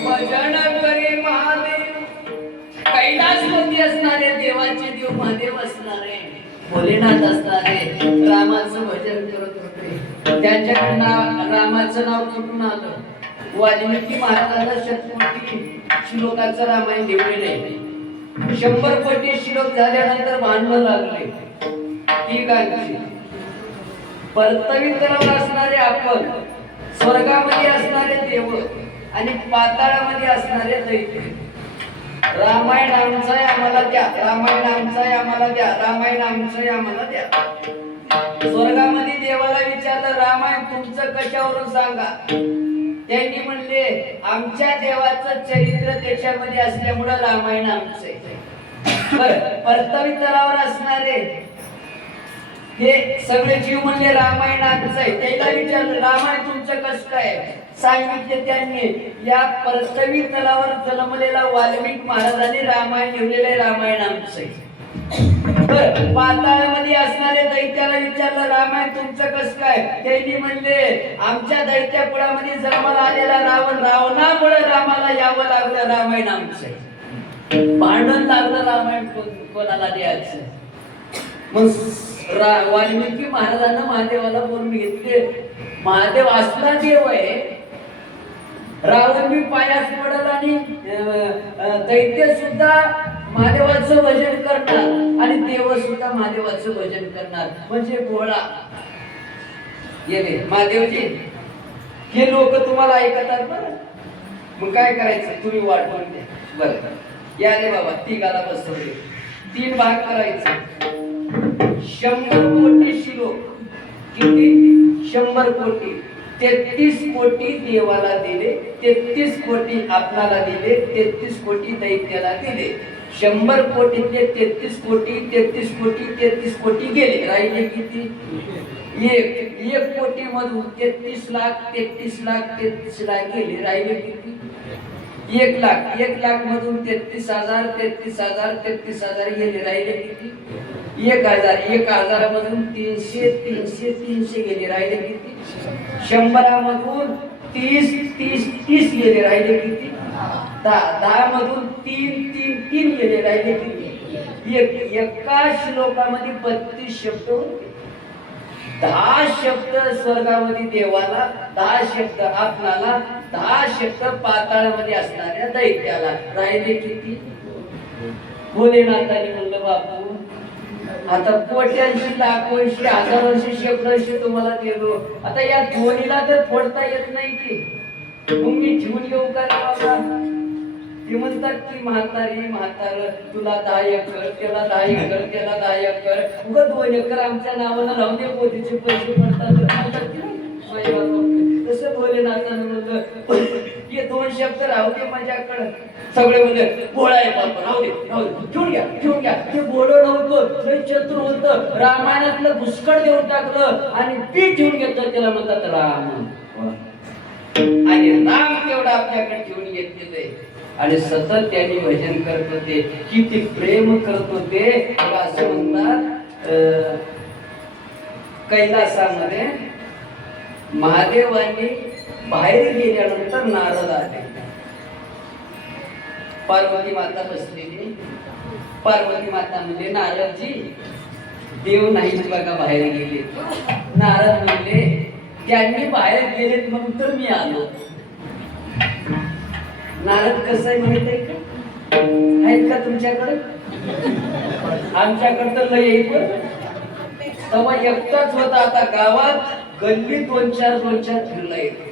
भजन भोलेनाथ असणारे रामाचं भजन करत होते. त्यांच्याकडनं रामाचं नाव कुठून आलं? वाल्मिकी महाराजांना शतकोटी श्लोकाचं रामायण लिहिले नाही. 100 कोटी श्लोक झाल्यानंतर भांडण लागले. ठिकाणची परतवीतरावर असणारे आपण, स्वर्गामध्ये असणारे देव आणि पाताळामध्ये असणारे दैत्य. रामायण आमचं आहे आम्हाला द्या, रामायण आमचं आहे आम्हाला द्या, रामायण आमचं आहे आम्हाला द्या. स्वर्गामध्ये देवाला विचारलं रामायण तुमचं कशावरून सांगा. त्यांनी म्हणले आमच्या देवाचं चरित्र त्याच्यामध्ये असल्यामुळे रामायण आमचं आहे. परतवीतरावर असणारे हे सगळे जीव म्हणले रामायण आमचं आहे. त्याला विचारलं रामायण तुमचं कसं काय? सांगितले त्यांनी या परतवी तलावर जन्मलेला वाल्मिक महाराजांनी रामायण लिहिलेलं आहे, रामायण आमचं आहे. पाताळामध्ये असणारे दैत्याला विचारलं रामायण तुमचं कसं काय? त्यांनी म्हणले आमच्या दैत्याकुळामध्ये जन्माला आलेला रावण, रावणामुळे रामाला यावं लागलं, रामायण आमचं आहे. भांडण लागलं रामायण कोणाला द्यायचं. मग वाल्मिकी महाराजांना महादेवाला बोलून घेतले. महादेव असला देव आहे, रावण मी पायास पडल आणि दैत्य सुद्धा महादेवाचं भजन करणार आणि देव सुद्धा महादेवाचं भजन करणार, म्हणजे गोळा गेले. महादेवजी हे लोक तुम्हाला ऐकतात बरं, मग काय करायचं तुम्ही वाटून द्या. बरं या रे बाबा तिघाला बसवले, 3 भाग करायचे. 100 कोटी श्लोक, किती? 100 कोटी. 33 कोटी देवाला दिले, 33 कोटी आपणाला दिले, 33 कोटी दैत्याला दिले. 100 कोटीतले 33 कोटी, 33 कोटी, 33 कोटी गेले. राहिले किती? एक कोटी मधून 33 लाख, 33 लाख, 33 लाख गेले. राहिले किती? 1 लाख. 1 लाख मधून 33,000, 33,000, 33,000 गेले. राहिले किती? 1,000. 1,000 मधून 300, 300, 300 गेले. राहिले किती? 100 मधून 30, 30, 30 गेले. राहिले किती? 10. 10 मधून 3, 3, 3 गेले. राहिले किती? एका श्लोकामध्ये 32 शब्द होते. 10 शब्द स्वर्गामध्ये देवाला, 10 शब्द आपणाला, 10 शब्द पाताळामध्ये असणाऱ्या दैत्याला. राहिले किती? भोलेनाथाने म्हणलं बापू आता कोट्यांशी, लाखोंशी, हजारोंशी शब्दांशी तुम्हाला दिलो, आता या दोन्हीला तर फोडता येत नाही की मग मी घेऊन येऊ का बाबा? ते म्हणतात की म्हातारी म्हातार तुला 10 एकर, त्याला 10 एकर, त्याला 10 एकर, उगा 2 एकर आमच्या नावानं राहून दे, पोतीचे पैसे पडतात. तसं भोलेनाथानं म्हणलं हे 2 शब्द राहू दे माझ्याकडं. सगळे म्हणजे गोळा आहे बाबा, राहू दे राहू दे, घेऊन घ्या घेऊन घ्या. ते बोललं नव्हतं, लय चतुर होतं. रामायणातलं पुष्कळ देऊन टाकलं आणि पीठ घेऊन घेतलं, त्याला म्हणतात राम. आणि राम तेवढा आपल्याकडे घेऊन घेतलेलं आहे आणि सतत त्यांनी भजन करत होते, किती प्रेम करत होते. असं म्हणतात कैलासामध्ये महादेवांनी बाहेर गेल्यानंतर नारद आले. पार्वती माता बसलेली. पार्वती माता म्हणजे नारदजी देव नाही बघा बाहेर गेले. नारद म्हणले त्यांनी बाहेर गेलेत म्हणून तर मी आलो. नारद कसं आहे माहित आहे का? आहेत का तुमच्याकडे? आमच्याकडे तर लय येईल. तेव्हा एकटाच होता. आता गावात गल्ली 2-4 फिरला येते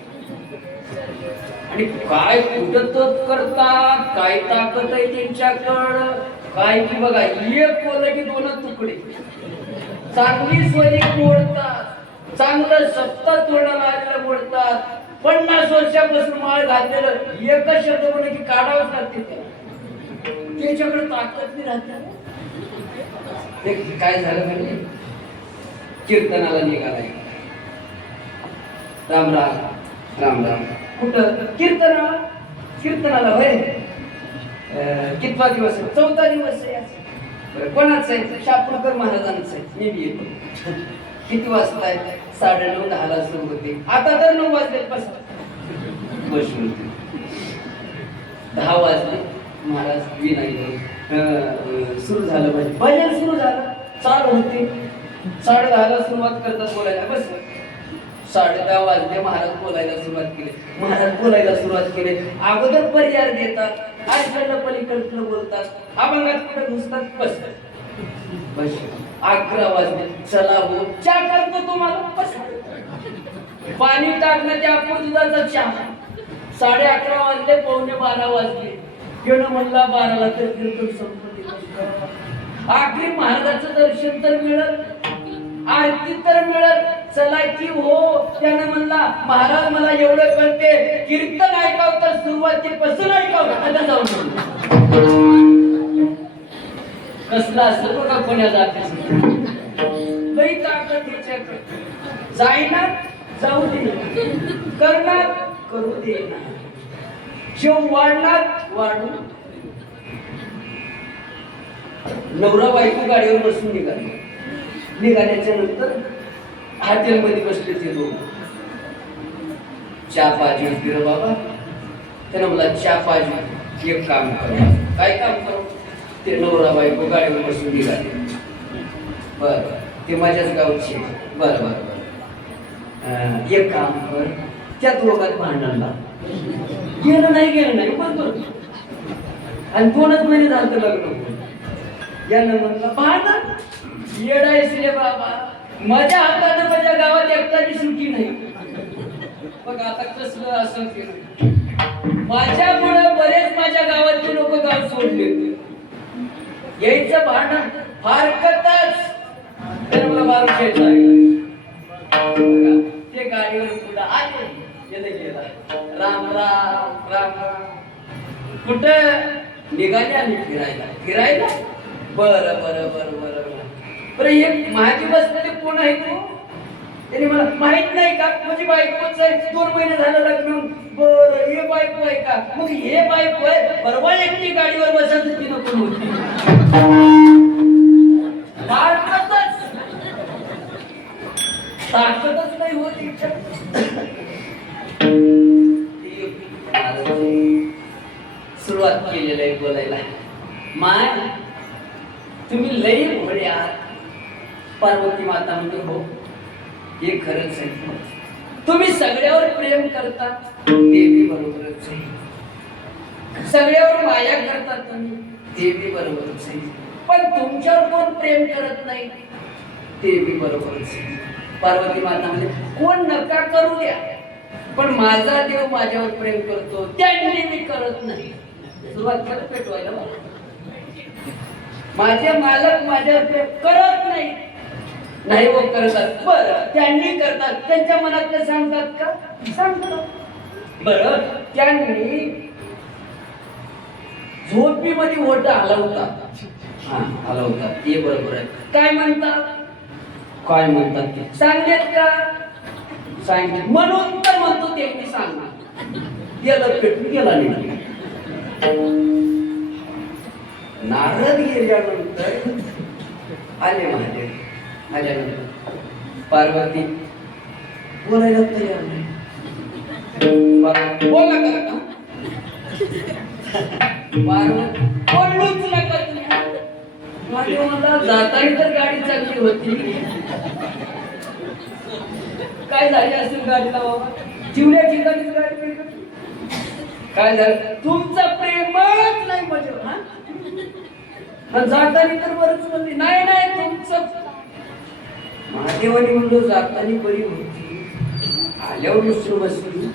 आणि काय कुठं करतात, काय ताकद आहे त्यांच्याकडं काय की बघा. एक बोललं की 2 तुकडे. चांगली सोयी मोडतात, चांगलं सत्ता तोडायला आलेलं मोडतात. 50 वर्षापासून माळ घातलेलं एकच शब्द बोलले की काढावंच लागते. त्याच्याकडे ताकद नाही राहते. काय झालं म्हणजे कीर्तनाला निघालाय. राम राम राम राम. कुठं कीर्तनाला होय. कितवा दिवस आहे? 4था दिवस आहे. कोणाच आहे? शापूरकर महाराजांचं आहे. मी बी येतो. किती वाजता आहे? 9:30-10ला सुरू होते. आता तर 9 वाजले. बसून 10 वाजले. महाराज विनायक सुरू झालं. भजन सुरू झालं. चालू होते 10:30ला सुरुवात करतात बोलायला. बस 10:30 वाजले महाराज बोलायला सुरुवात केली. महाराज बोलायला सुरुवात केली. अगोदर पर्याय देतात, आजकडलं पलीकडलं बोलतात, अभंगात कुठे घुसतात. बस बस 11 वाजले. चला हो चहा करतो तुम्हाला. बस पाणी टाकणं त्या दुधाचा चहा. 11:30 वाजले, 11:45 वाजले. गेलं म्हणला 12ला तर कीर्तन संपलं. आखरी महाराजाचं दर्शन तर मिळत, आरती तर मिळत. चला की हो. त्यानं म्हणला महाराज मला एवढं कळते, कीर्तन ऐकावं तर सुरुवातीपासून ऐकावं. आता जाऊन कसला असं बघा कोण्या जाते लई ताकद त्याच्याकडे. जाईना जाऊ दे, करणार करू दे, जीव वाढणार वाढू. नवरा बायको गाडीवर बसून निघाल्याच्या नंतर हॉटेलमध्ये बसले ते लोक. चहा पाहिजे होती रे बाबा. त्यानं मला चहा पाहिजे. एक काम करू. काय काम करू? ते नवरा बायको गाडीवर बसून निघाले. बर ते माझ्याच गावचे. बरं बरं बरं एक काम कर, त्या दोघात भांडणला गेलं नाही बरोबर. आणि 2च महिने झालं लग्न. यानं म्हणलं भांडण येडायस रे बाबा. माझ्या हातानं माझ्या गावात एकटाची सुट्टी नाही. बघ आता कसलं असं केलं. माझ्यामुळे बरेच माझ्या गावातले लोक गाव सोडले. यायचं भांडण फारकतच तर मला मारू खेळता. ते गाडीवर पुढे आले. गेला राम राम राम राम. कुठं निघाले आम्ही फिरायला. बरं बरं बरं बरं बरं एक माझी बसमध्ये कोण आहे तू? त्याने मला माहित नाही का? म्हणजे बायकोच आहे. 2 महिने झालं लग्न. बरं हे बायको आहे का? मग हे बायको आहे. परवा एकटी गाडीवर बसायचं ती नको होती. ताकदच नाही होती. सुरुवात केलेलं आहे बोलायला. माय तुम्ही लई भोळे आहात. पार्वती माता म्हणजे हो हे खरंच आहे. तुम्ही सगळ्यावर प्रेम करता ते बी बरोबरच आहे. सगळ्यावर माया करता तुम्ही ते बी बरोबरच आहे. पण तुमच्यावर कोण प्रेम करत नाही ते बी बरोबरच आहे. पार्वती माता म्हणजे कोण नका करू द्या, पण माझा देव माझ्यावर प्रेम करतो, त्यांनी मी करत नाही. सुरुवात करत पेटवायला माझे मालक माझ्यावर प्रेम करत नाही वो करतात. बरं त्यांनी करतात, त्यांच्या मनातले सांगतात का? सांगतात. बरं त्यांनी झोपीमध्ये ओठ हलवतात. हलवतात ते बरोबर आहे. काय म्हणतात? काय म्हणतात ते सांगलेत का? सांगितले म्हणून तर म्हणतो त्यांनी सांगणार. गेलं पेटून गेला नाही. नारद गेल्यानंतर आले महादेव. आल्यानंतर पार्वती बोलायला तयार नाही. बोलला का? पार्वती बोलूच नका तुम्ही. महादेव म्हणला जाताना तर गाडी चांगली होती. काय झाले असेल गाडीला बाबा? जीवल्या ठिकाणीच गाडी मिळत. काय झालं? तुमचं प्रेमच नाही माझ्यावर. हा जातानी तर बरंच म्हणते नाही नाही तुमचं. महादेवाने म्हणलो जातानी बरी होती. आल्यावर दुसरं बसली.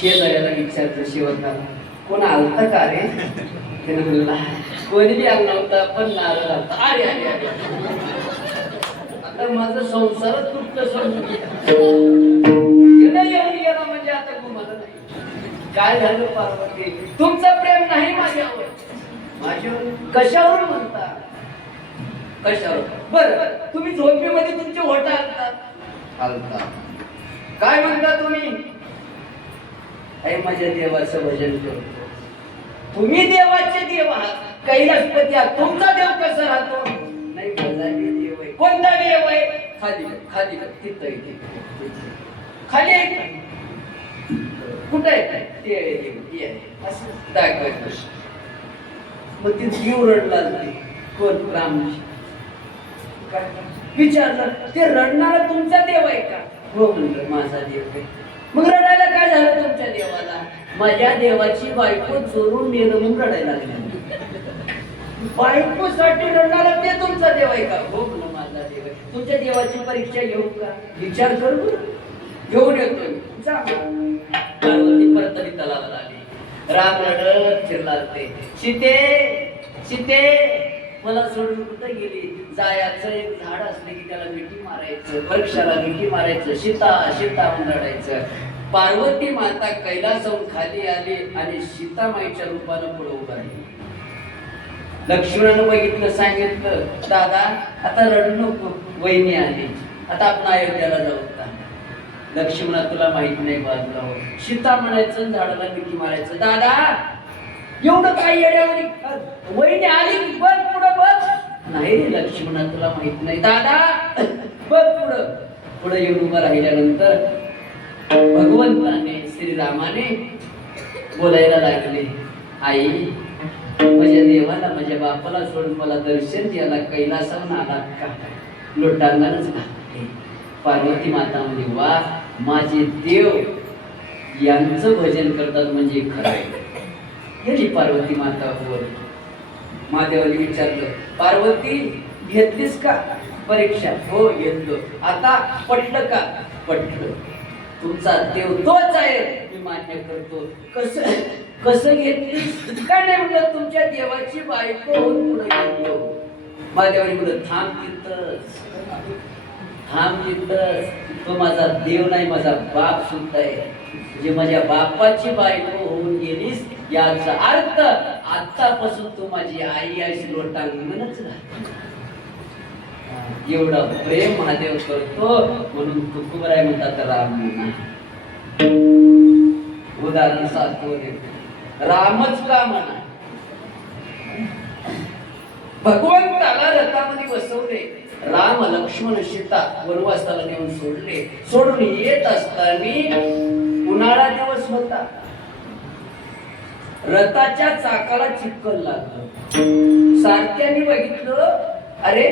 शेजाऱ्याला विचारलं शेवटाला कोण आलता का रे? त्याने म्हणला कोणी बी आला नव्हता पण नारळ आलता. अरे अरे अरे आता माझा संसारच तुटलं. येऊन गेला म्हणजे आता तुम्हाला नाही. काय झालं पार्वती? तुमचं प्रेम नाही माझ्यावर. माझ्यावर कशावर म्हणता? कशावर? बरं तुम्ही झोपेमध्ये तुमचे ओठ हलतात. काय म्हणता तुम्ही? अरे माझ्या देवाचं भजन करतो. तुम्ही देवाचे देव आहात, कैलासपती आहात. तुमचा देव कसा राहतो? नाही माझा देव आहे. कोणता देव आहे? खाली खाली तिथं इथे खाली आहे. कुठं आहे ते आहे असं दाखवायचं. मग ती जीव रडला. कोण? ब्राह्मण. काय विचारलं, ते रडणारा तुमचा देव आहे का? हो म्हणलं, माझा देव आहे. मग रडायला काय झालं तुमच्या देवाला? माझ्या देवाची बायको चोरून नेलं म्हणून रडायला लागली. बायकोसाठी रडणारा ते तुमचा देव आहे का? हो म्हणलं, माझा देव आहे. तुमच्या देवाची परीक्षा घेऊ का? विचार करू, घेऊन येतोय. पार्वती परत तलावाला आली. राम रडत फिरला ते, सीते सीते मला सोडून कुठं गेली? जायाचं एक झाड असले की त्याला मिठी मारायचं, वृक्षाला मिठी मारायचं, सीता सीता म्हणून रडायचं. पार्वती माता कैलासाहून खाली आली आणि सीतामाईच्या रूपानं पुढे उभा राहिली. लक्ष्मणानं बघितलं, सांगितलं, दादा आता रडू नको, वहिनी आली, आता आपण अयोध्याला जाऊ का? लक्ष्मणा तुला माहित नाही बाजूला हो. सीता म्हणायचं, झाडाला मिठी मारायचं. दादा एवढं काय येड्यावरी, वहिनी आली बघ पुढं बघ. नाही रे लक्ष्मणा तुला माहित नाही. दादा बघ पुढं. पुढे येऊन उभं राहिल्यानंतर भगवंताने श्रीरामाने बोलायला लागले, आई माझ्या देवाला माझ्या बापाला सोडून मला दर्शन द्यायला कैलासाहून आलात का? लोटांगणच घातले. पार्वती माता म्हणजे वा, माझे देव यांचं भजन करतात म्हणजे खरं आहे. गेली पार्वती माता वर. महादेवाने विचारलं, पार्वती घेतलीस का परीक्षा? हो घेतलो. आता पटलं का? पटलं. तुमचा देव तोच आहे, मी मान्य करतो. कसं कसं घेतलीस? काय नाही म्हणलं, तुमच्या देवाची बायको होऊन पुढे गेलो. महादेवाने म्हणलं, थांब तिथंच, थांब तिथंच. तो माझा देव नाही, माझा बाप सुद्धा आहे. म्हणजे माझ्या बापाची बायको होऊन गेलीस याचा अर्थ आतापासून तू माझी आई अशी लोटांगणच घाल. एवढा प्रेम महादेव करतो म्हणून तुकोबराय म्हणतात राम उदाहरण साधतो. रामच का म्हणा? भगवंताला रथामध्ये बसवले. राम लक्ष्मण सीता वनवासाला नेऊन सोडले. सोडून येत असताना उन्हाळा दिवस होता. रथाच्या चाकाला चिखल लागलं. सारख्याने बघितलं, अरे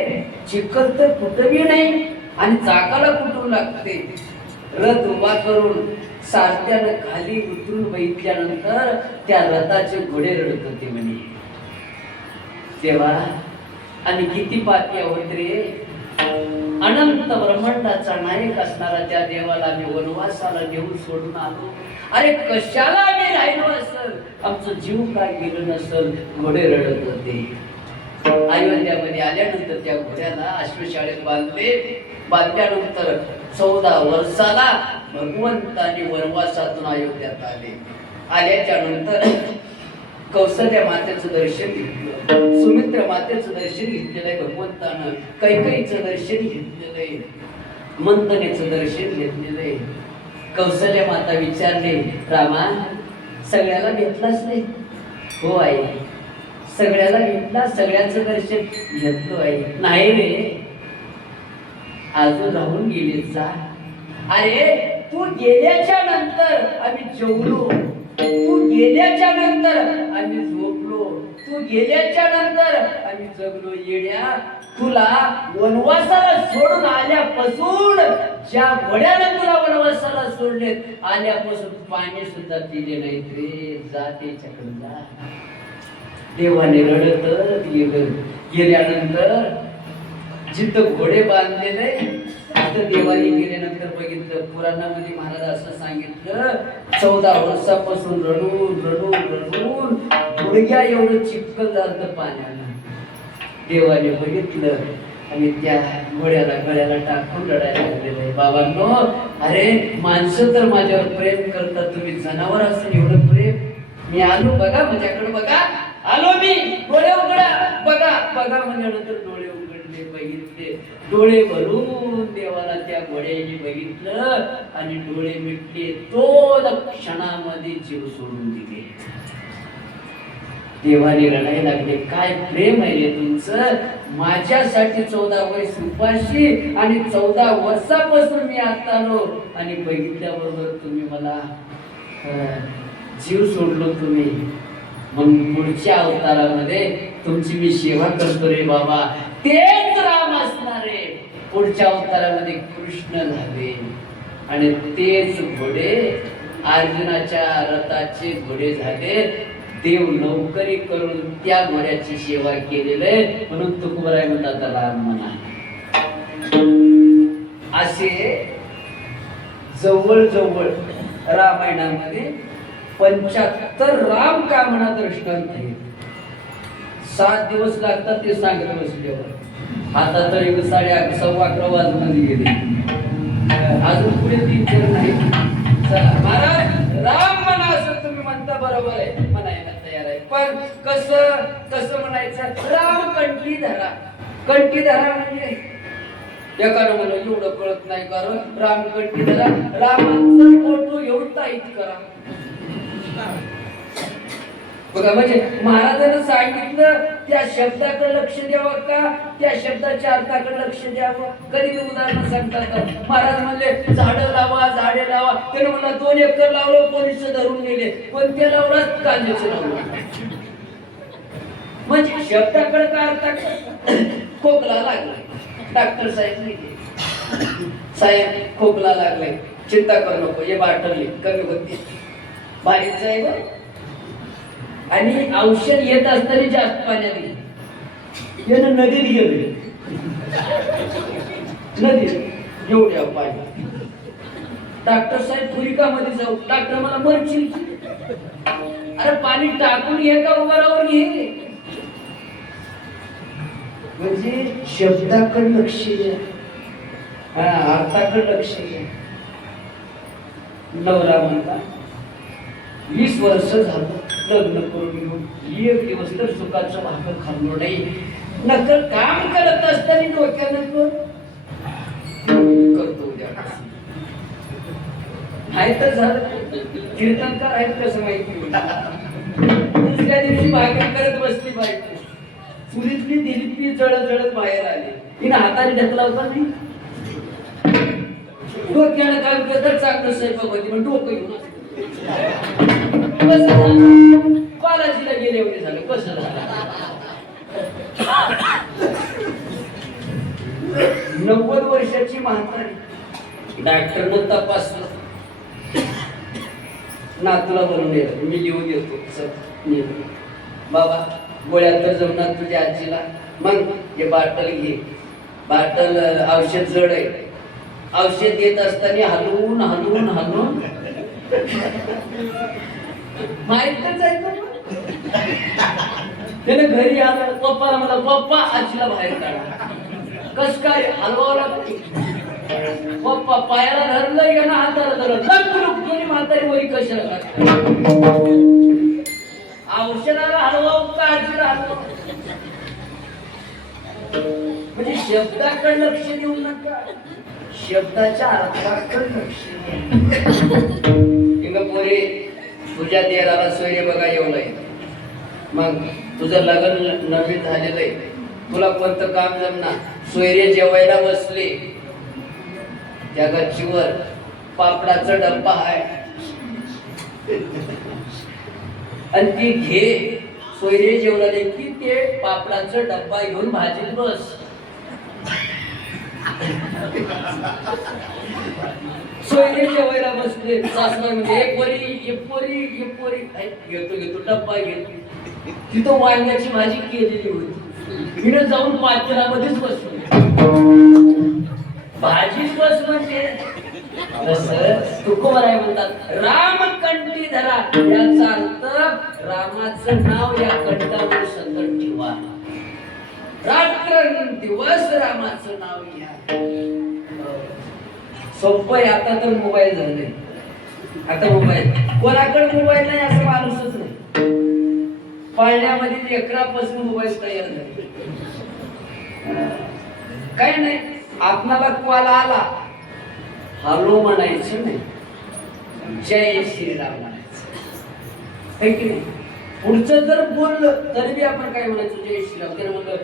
चिखल तर कुठंही नाही आणि चाकाला कुठून लागते. रथ उभा करून सारख्यानं खाली उतरून बघितल्यानंतर त्या रथाचे घोडे रडत होते म्हणे. तेव्हा आणि किती पाती आहोत रे, अनंत ब्रह्मांडाचा नायक असणारा त्या देवाला मी वनवासाला नेऊन सोडून आलो. अरे कशाला आम्ही राहिलो असल, आमचं जीव काय गेलं नसल. घोडे रडत होते. अयोध्यामध्ये आल्यानंतर त्या घोड्याला अश्वशाळेत बांधले. बांधल्यानंतर 14 वर्षाला भगवंताने वनवासातून अयोध्यात आले. आल्याच्या नंतर कौसल्या मातेचं दर्शन घेतलं, सुमित्रा मातेचं दर्शन घेतलेलं आहे भगवंतानं, कैकेयीचं दर्शन घेतलेलं आहे, मंथनेचं दर्शन घेतलेलं आहे. कौसल्या माता विचारले, रामा सगळ्याला घेतलाच नाही? हो आई, सगळ्याला घेतला, सगळ्यांचं दर्शन घेतलो आई. नाही रे, अजून राहून गेले जा. अरे तू गेल्याच्या नंतर आम्ही जेवलो, तू गेल्याच्या नंतर आम्ही झोपलो, तू गेल्याच्या नंतर आम्ही जगलो. येड्या, तुला वनवासाला सोडून आल्यापासून ज्या घोड्यानं तुला वनवासाला सोडले आल्यापासून पाणी सुद्धा पिले नाही रे. जा त्याच्याकडे जा. देवाने रडत गेल्यानंतर जिथं घोडे बांधलेले तिथं देवाने गेल्यानंतर बघितलं. पुराणामध्ये महाराज असं सांगितलं, 14 वर्षापासून रडून रडून रडून गुडघ्या एवढं चिखल झालं पाण्यानं. देवाने बघितलं आणि त्या घोड्याला गळ्याला टाकून रडायला लागलेलं आहे. बाबांनो, अरे माणसं तर माझ्यावर प्रेम करतात, तुम्ही जनावर असेल एवढं प्रेम. मी आलो बघा, माझ्याकडे बघा, आलो मी, डोळे उघडा, बघा बघा म्हणल्यानंतर डोळे उघडले, बघितले. डोळे भरून देवाला त्या घोड्याने बघितलं आणि डोळे मिटले. तो क्षणामध्ये जीव सोडून दिले. देवाने रडायला लागले, काय प्रेम आहे रे तुमचं. माझ्यासाठी 14 वर्ष उपाशी आणि 14 वर्षापासून मी आता आलो आणि बघितल्याबरोबर तुम्ही मला जीव सोडलो तुम्ही. मग पुढच्या अवतारामध्ये तुमची मी सेवा करतो रे बाबा. तेच राम असणार रे. पुढच्या अवतारामध्ये कृष्ण झाले आणि तेच घोडे अर्जुनाच्या रथाचे घोडे झाले. देव नोकरी करून त्या घोड्याची सेवा केलेलं आहे म्हणून तुकोबराय म्हणतात राम म्हणा. असे जवळजवळ रामायणामध्ये 75 राम का म्हणा दृष्टांत आहे. 7 दिवस लागतात ते सांगत बसल्यावर. आता तर 11:30 वाजून गेले, अजून पुढे 3-4 नाही. महाराज राम म्हणा असं तुम्ही म्हणता बरोबर आहे, म्हणायला तयार आहे. पण कसं म्हणायचं? राम कंठी धरा. कंठी धरा म्हणजे एकानं म्हणलं एवढं कळत नाही कारण राम कंठी धरा. रामाचा फोटो एवढं टाईट करा. बघा म्हणजे महाराजांनी सांगितलं त्या शब्दाकडे लक्ष द्यावं का त्या शब्दाच्या अर्थाकडे लक्ष द्यावं. कधी उदाहरण सांगतात महाराज म्हणले झाडं लावा झाडे लावा. त्याने म्हणला 2 एकर लावलं पोलीस धरून नेले पण ते लावलं कांद्याचं लावलं. म्हणजे शब्दाकडे काय अर्थाकडे खोकला लागला. डॉक्टर साहेब खोकला लागलाय चिंता करू नको हे बाटली कमी होते बारीक साहेब. आणि औषध येत असताना जास्त पाण्यात यानं नदीत गेले. नदीत एवढ्या पाणी. डॉक्टर साहेब फुरिकामध्ये जाऊ. डॉक्टर मला मरची. अरे पाणी टाकून घे का उभारावर घे. म्हणजे शब्दाकडे लक्ष द्या, अर्थाकडे लक्ष द्या. नवरा म्हणता 20 वर्ष झालं लग्न करून घेऊन 1 दिवस तर सुखाचं भाकर खाल्लो नाही. नंतर काम करत असताना डोक्यानं करतो उद्या आहे तर झालं. कीर्तनकार आहेत कसं माहिती. दुसऱ्या दिवशी भाकर करत बसली बायको. चुलीतली दिलीतली जळत बाहेर आली. तिने हाताने ढकला होता नाही. डोक्यानं काम करत चांगलं स्वयंपाक होती पण डोकं घेऊन बालाजीला गेले एवढे झालं. कसं झालं 90 वर्षाची म्हातारी. डॉक्टरनं तपासलं नातूला बनवून येत. मी लिहून येतो बाबा गोळ्या तर जमणार तुझ्या आजीला. मग हे बाटल घे. बाटल औषध जड आहे. औषध देत असताना हलवून हलवून हलवून माहितच आहे ना. त्याने घरी आलं पप्पाला म्हणलं पप्पा आजीला बाहेर काढा. कस काय हलवावं लागतं. पप्पा पायाला धरलं या ना हाताला धरलं दोन्ही म्हातारी वरी कशाला औषधाला हलवावं का आजीला हलवावं. म्हणजे शब्दाकडे लक्ष देऊ नका, शब्दाच्या अर्थाकडे लक्ष द्या. पोरे तुझ्या देराला सोयरे बघा एवढं आहे. मग तुझं लग्न नवीन झालेलं आहे. तुला कोणतं काम जमणार. सोयरे जेवायला बसले. त्या गच्चीवर पापडाचा डब्बा आहे आणि ती घे. सोयरे जेवणाले की ते पापडाचा डब्बा घेऊन भाजीत बस. सोयरे जेवायला बसले. सासरा म्हणजे एक पोरी घेतो डब्बा घेतो. तिथं वांग्याची भाजी केलेली होती. तिने जाऊन पातेल्यामध्येच बसली. भाजीच बस म्हणजे तुकोबराय म्हणतात राम कंठी धरा. याचा अर्थ रामाचं नाव या कंठावर संकट ठेवा. रात्र दिवस रामाचं नाव घ्या. सोपं आहे. आता तर मोबाईल झाले. आता मोबाईल कोणाकडे मोबाईल नाही असं माणूसच नाही. पाळण्यामध्ये 11पासून मोबाईल तयार झाले. काय नाही आपणाला कॉल आला हॅलो म्हणायचं नाही, जय श्रीराम म्हणायचं है की नाही. पुढचं जर बोललं तरी बी आपण काय म्हणायचं जय श्रीराम. त्याने म्हणलं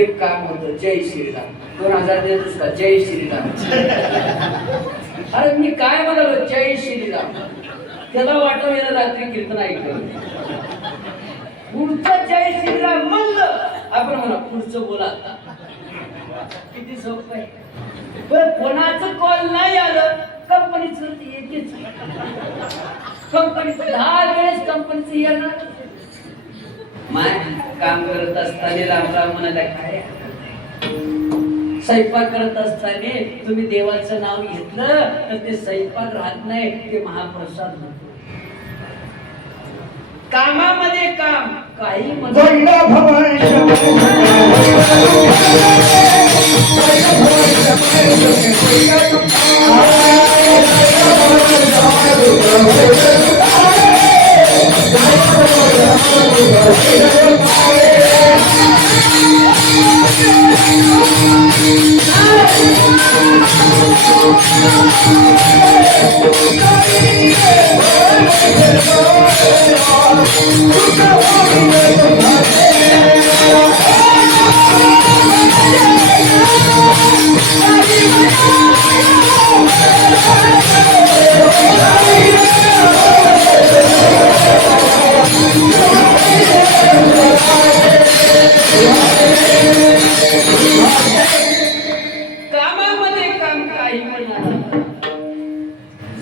एक काम होतं जय श्रीराम 2000 देतोस का जय श्रीराम. अरे मी काय म्हणालो जय श्रीराम. त्याला वाटलं याला रात्री कीर्तन ऐकलं. पुढचं जय श्रीराम म्हणलं आपण म्हणा पुढचं बोला. किती सोपं आहे. पण कोणाचं कॉल नाही आलं कंपनीच येतेच. कंपनीचं 10 वेळेस कंपनीचं येणार. माय काम करत असताना रामराम म्हणाला काय स्वयंपाक करत असताना तुम्ही देवाचं नाव घेतलं तर ते स्वयंपाक राहत नाही, ते महाप्रसाद होतो. कामामध्ये काम काही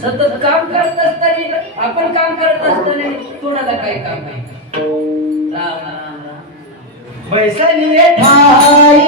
सतत काम करत असताना आपण काम करत असताना कोणाला काही काम नाही. राम राम राम बैसली ठाई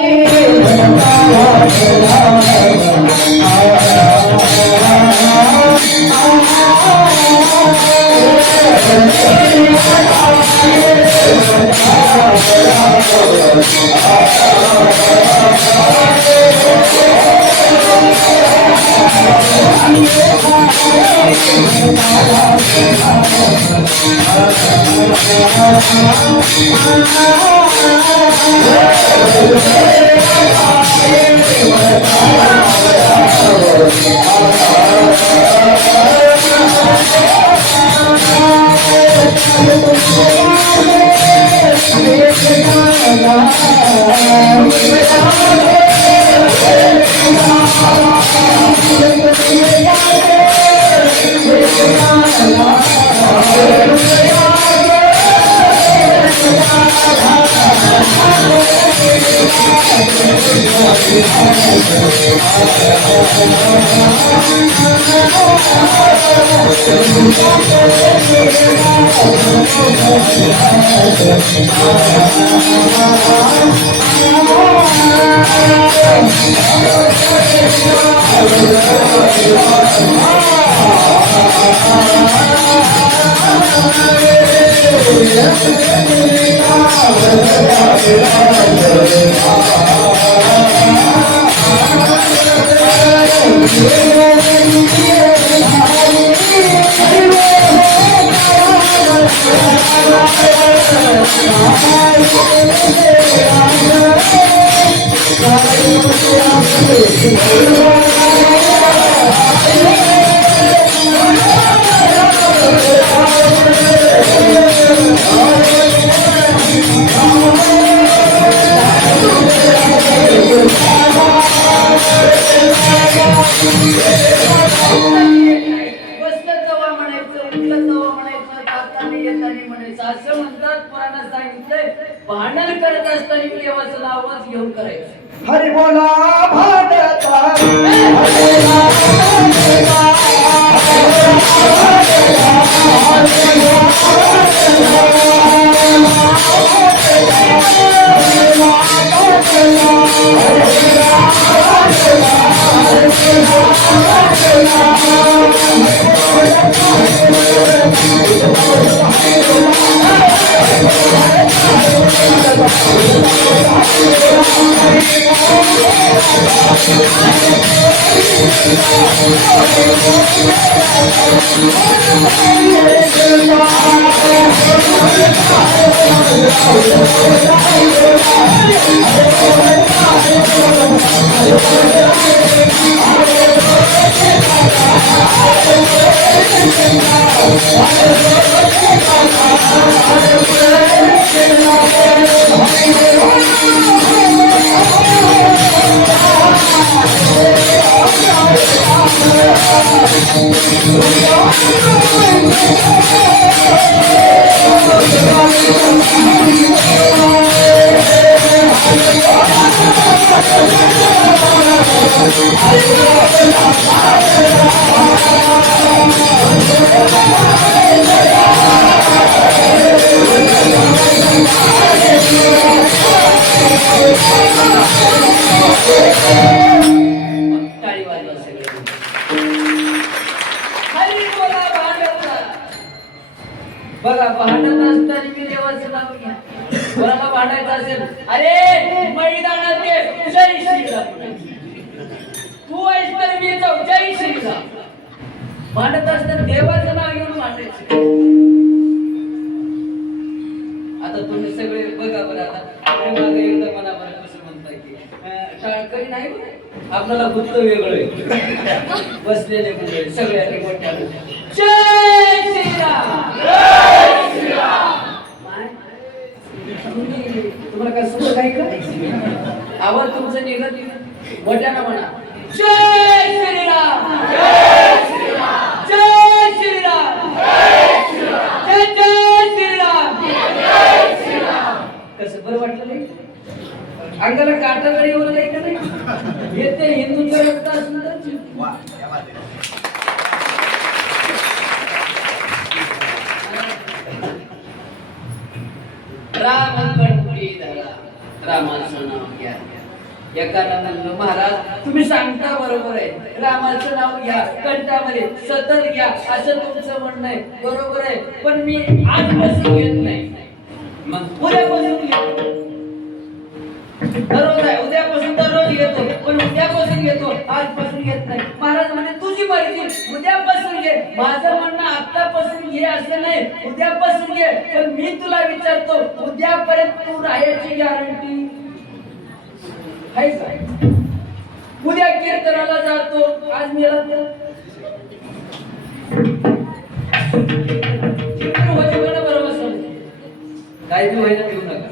असं म्हणतात पुराणात सांगितलंय. भांडण करत असताना देवाचं नावच घेऊन करायचं. हरि बोला भारता Thank you. टाळी वाजवा सगळे. हरी बोला भांडता. बघा भांडत असताना मी देवाचं नाव घ्या. कोणाला भांडायचं असेल, अरे मैदानात ये, जय श्रीराम. तू आहेस तर मी जाऊ, जय श्रीराम. भांडत असताना देवाचं नाव घेऊन भांडायचं. आता तुम्ही सगळे बघा बरं, आता मागे एकदा म्हणा बरं कसं म्हणताय की टाळकरी नाही आपल्याला गुत्त वेगळं आहे. बसलेले मुले सगळ्यांनी मोठ्या जय श्रीराम. जय श्रीराम. तुम्हाला काय सुद्धा काही का आवाज तुमचं निघत मोठ्यानं म्हणा जय श्रीराम. जय श्रीराम. जय श्रीराम. जय श्रीराम. जय जय श्रीराम. जय श्रीराम. कसं बरं वाटलं नाही? अंगाला काटा तरी येऊ नाही का नाही? येते हिंदूंचं रक्त असणार. राम कंठी धरा, रामाचं नाव घ्या. एकाला म्हणलं महाराज तुम्ही सांगता बरोबर आहे, रामाचं नाव घ्या, कंठामध्ये सतत घ्या असं तुमचं म्हणणं आहे, बरोबर आहे. पण मी आजपासून घेत नाही. मग उद्यापासून घेतो. दररोज आहे, उद्यापासून दररोज घेतो, पण उद्यापासून घेतो, आजपासून घेत नाही. महाराज म्हणे तुझी मर्जी, उद्यापासून घे. माझं म्हणणं आतापासून घे असं नाही, उद्यापासून घे. पण मी तुला विचारतो, उद्यापर्यंत तू राहायची गॅरंटी आहे का? उद्या कीर्तनाला जातो, आज मेला तर बरोबर समज. काय बी व्हायला देऊ नका.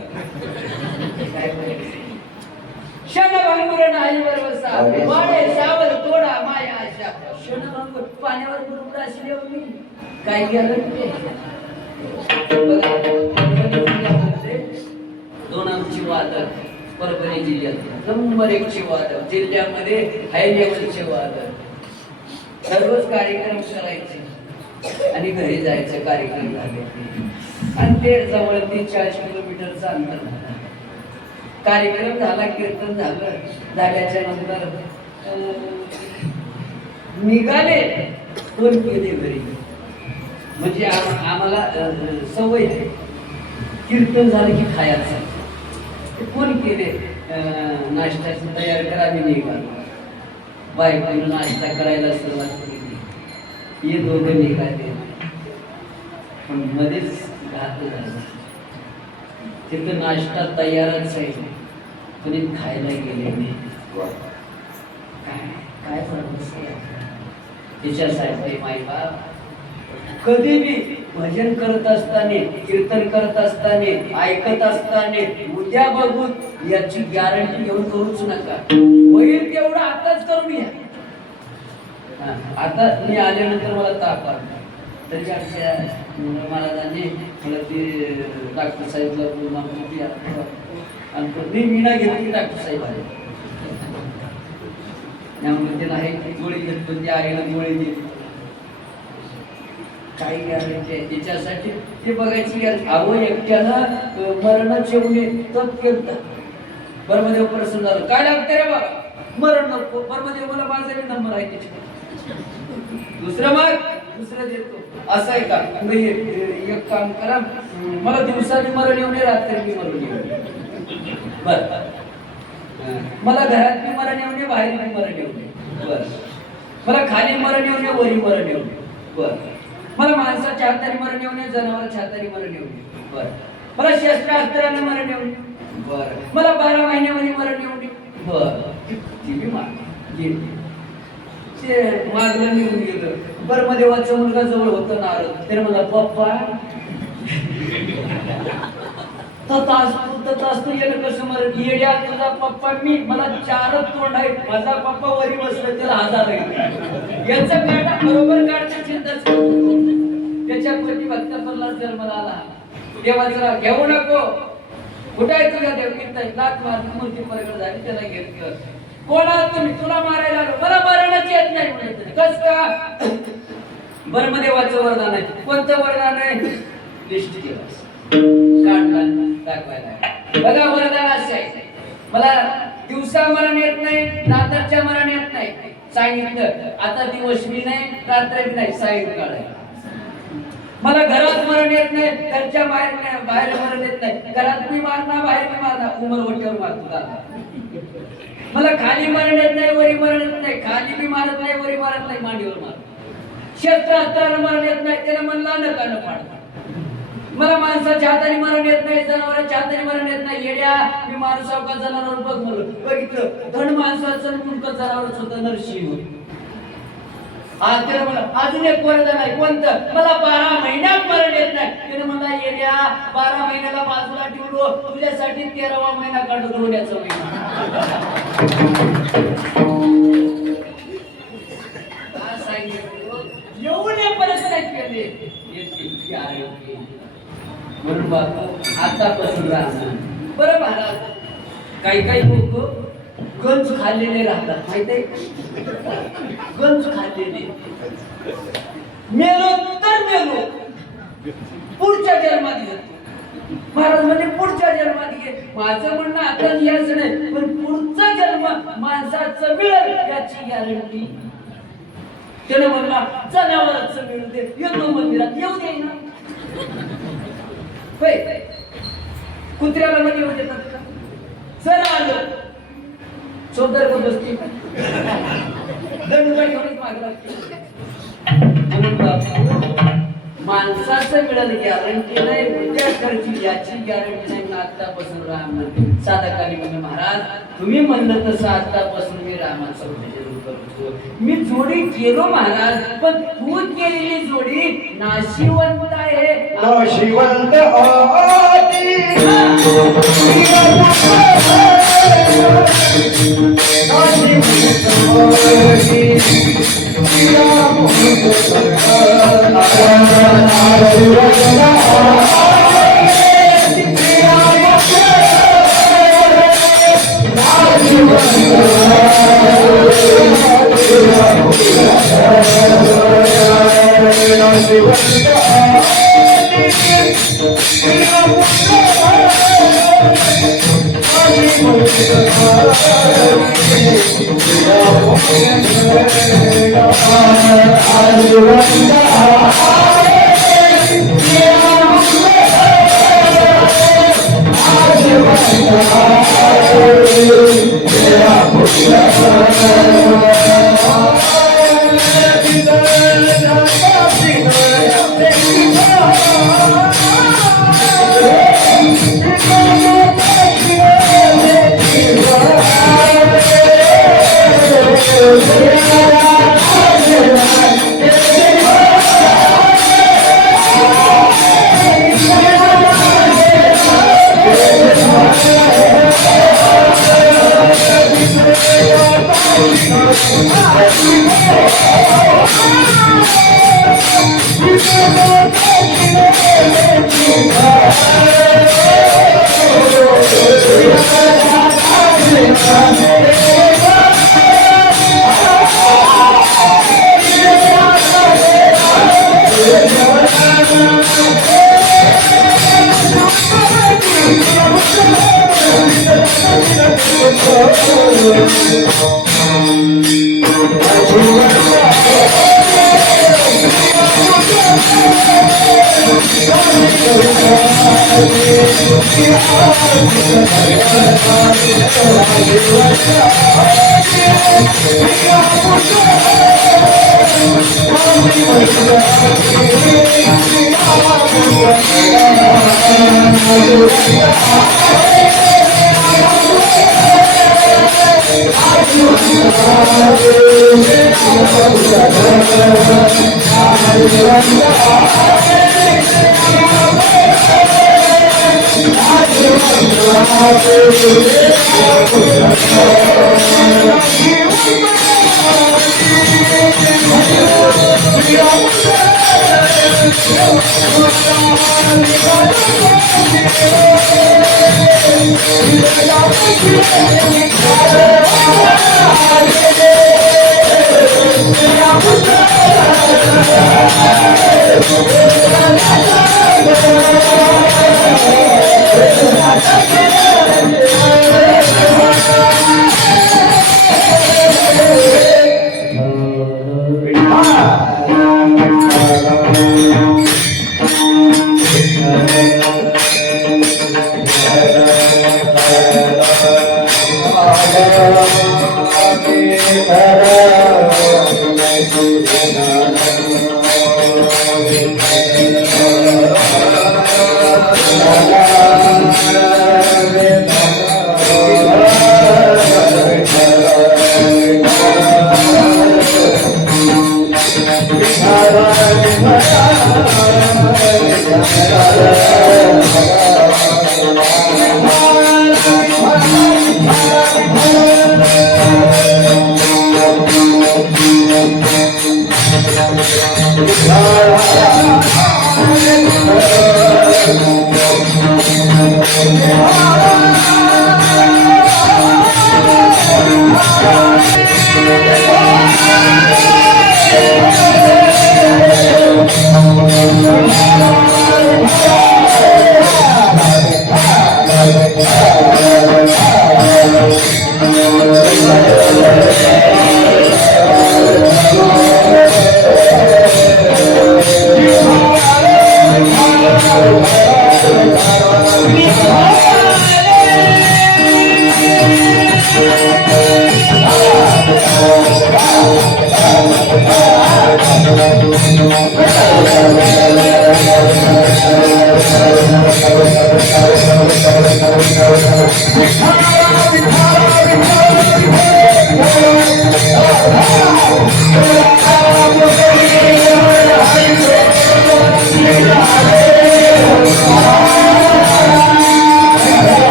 क्षणभंगुर नाही बरोबर वाडे सावर तोडा माया आशा. क्षणभंगुर पाण्यावर बरोबर असले मी काय केलं दोन आमची वादळ परभणी जिल्ह्यात नंबर 1ची वादळ जिल्ह्यामध्ये हाय लेवलचे वादळ. दररोज कार्यक्रम करायचे आणि घरी जायचं कार्यक्रम झाले आणि ते जवळ 40 किलोमीटरचं अंतर. कार्यक्रम झाला, कीर्तन झालं, झाल्याच्या नंतर निघाले फोन केले घरी. म्हणजे आम्हाला सवय कीर्तन झालं की खायचं. फोन केले नाश्त्याची तयार करा, मी निघालो. बायकोनं नाश्ता करायला सुरुवात केली. हे दोघं निघाले पण मध्येच घात झालं. तिथं नाश्ता तयारच आहे, कोणी खायला गेले नाही. काय तिच्यासाठी माई बाप कधी बी भजन करत असताना, कीर्तन करत असताना, ऐकत असताना उद्या बघून याची गॅरंटी घेऊन करूच नका. होईल तेवढं आताच करून घ्या. आता मी आल्यानंतर मला ताप आला तरी आमच्या महाराजांनी मला ते डॉक्टर साहेबला आणि मी ना घेतली डॉक्टर साहेब आले त्यामुळे त्याला आहे गोळी घेतली, त्या आईला गोळी दिली. काही गॅरंटी आहे त्याच्यासाठी ते बघायची. अहो एकट्यानं मरणाचे उडे तप केलं. बर्मदेव प्रसन्न झालं. काय लागतं रे बाबा? मरण नको. बर्मदेव मला माझा नंबर आहे त्याच्याकडे. दुसरं देतो. असं आहे का? एक काम करा, मला दिवसा बी मरण येऊ नये, रात्री बी मरण येऊ नये. बर. मला घरात बी मरण येऊ नये, बाहेर बी मरण येऊ नये. बर. मला खाली मरण येऊ नये, वरी मरण येऊ नये. बर. मला माणसाच्या हाताने मरण येऊ नये, जनावरांच्या हाताने मरण येऊ नये. बर. मला शस्त्रास्त्राने मरण येऊ नये. बर. मला 12 महिन्यामध्ये मरण येऊ नये. बर. ती बी मागली. ते मागलं निघून गेलं. बर्मदेवाचा मुलगा जवळ होता नारद. त्याने मला पप्पा तथास्तु येणं कसं मरण? येड्या तुझा पप्पा मी, मला 4 तोंड आहेत. माझा पप्पा वरी बसला त्याला 1000 आहे. याचं काढा बरोबर काढण्याची चिंताच त्याच्या प्रति भक्त प्रल्हाद जन्माला आला. देवाचा घेऊ नको. कुठे आहे तुझ्या देव? कीर्तन लाख मारली, मूर्ती प्रगट झाली, त्याला घेतलं. कोण आहात तुम्ही? तुला मारायला आलो. मला मरणच येत नाही म्हणत. कस का? बर्मदेवाचं वरदान आहे. कोणतं वरदान आहे? लिस्ट केलं काढला दाखवायला. बघा वरदान असे आहे, मला दिवसा मरण येत नाही, रात्रीच्या मरण येत नाही. सांगितलं आता दिवस मी नाही, रात्र बी नाही, सायंकाळ आहे. मला घरात मरण येत नाही, घरच्या बाहेर नाही, बाहेर मरण येत नाही. घरात मी मारणार, बाहेर मी मारणार, उमरवट्यावर मारतो. मला खाली मरण येत नाही, वरी मरण येत नाही. खाली मी मारत नाही, वरी मारत नाही, मांडीवर मारत. शस्त्रास्त्रानं मरण येत नाही, त्याला म्हणला नकानं पाडत. मला माणसाच्या हाताने मरण येत नाही, जनावरांच्या हाताने मरण येत नाही. येड्या मी माणसाव का जनावर बघ म्हणलं. बघितलं धड माणसाचं मुंडक जनावरच होतं, नरसिंह. त्याला मला अजून एक वरदान आहे. कोणतं? मला 12 महिन्यात मरण येत नाही. त्याने मला येड्या 12 महिन्याला बाजूला ठेवलो, तुझ्यासाठी 13वा महिना काढतो, धोंड्याचा महिना. एवढे परत केले म्हणून बाबा आतापासून राहणार. बरं महाराज, काही काही लोक गंज खाल्लेले राहतात, माहित आहे? गंज खाल्लेले. मेलो तर मेलो, पुढच्या जन्मात घेतो. महाराज म्हणजे पुढच्या जन्मात घे. माझं म्हणणं आता याच नाही, पण पुढचा जन्म माणसाचं मिळेल याची गॅरंटी. त्याने म्हणला जनावरांचं मिळून दे, येतो मंदिरात, येऊ दे ना. कुत्र्याला मध्ये येऊ देतात का? चल आलं चौदर को बसती दंड घेऊन माग लागते. माणसाचं मिळालं गॅरंटी नाही, उद्या खर्ची याची गॅरंटी नाही. आतापासून राम साधा काली म्हणजे महाराज तुम्ही म्हणलं तसं आतापासून मी रामाचं करतो. मी जोडी केलो महाराज, पण तू केलेली जोडी नाशिवंत आहे. नाशिवंत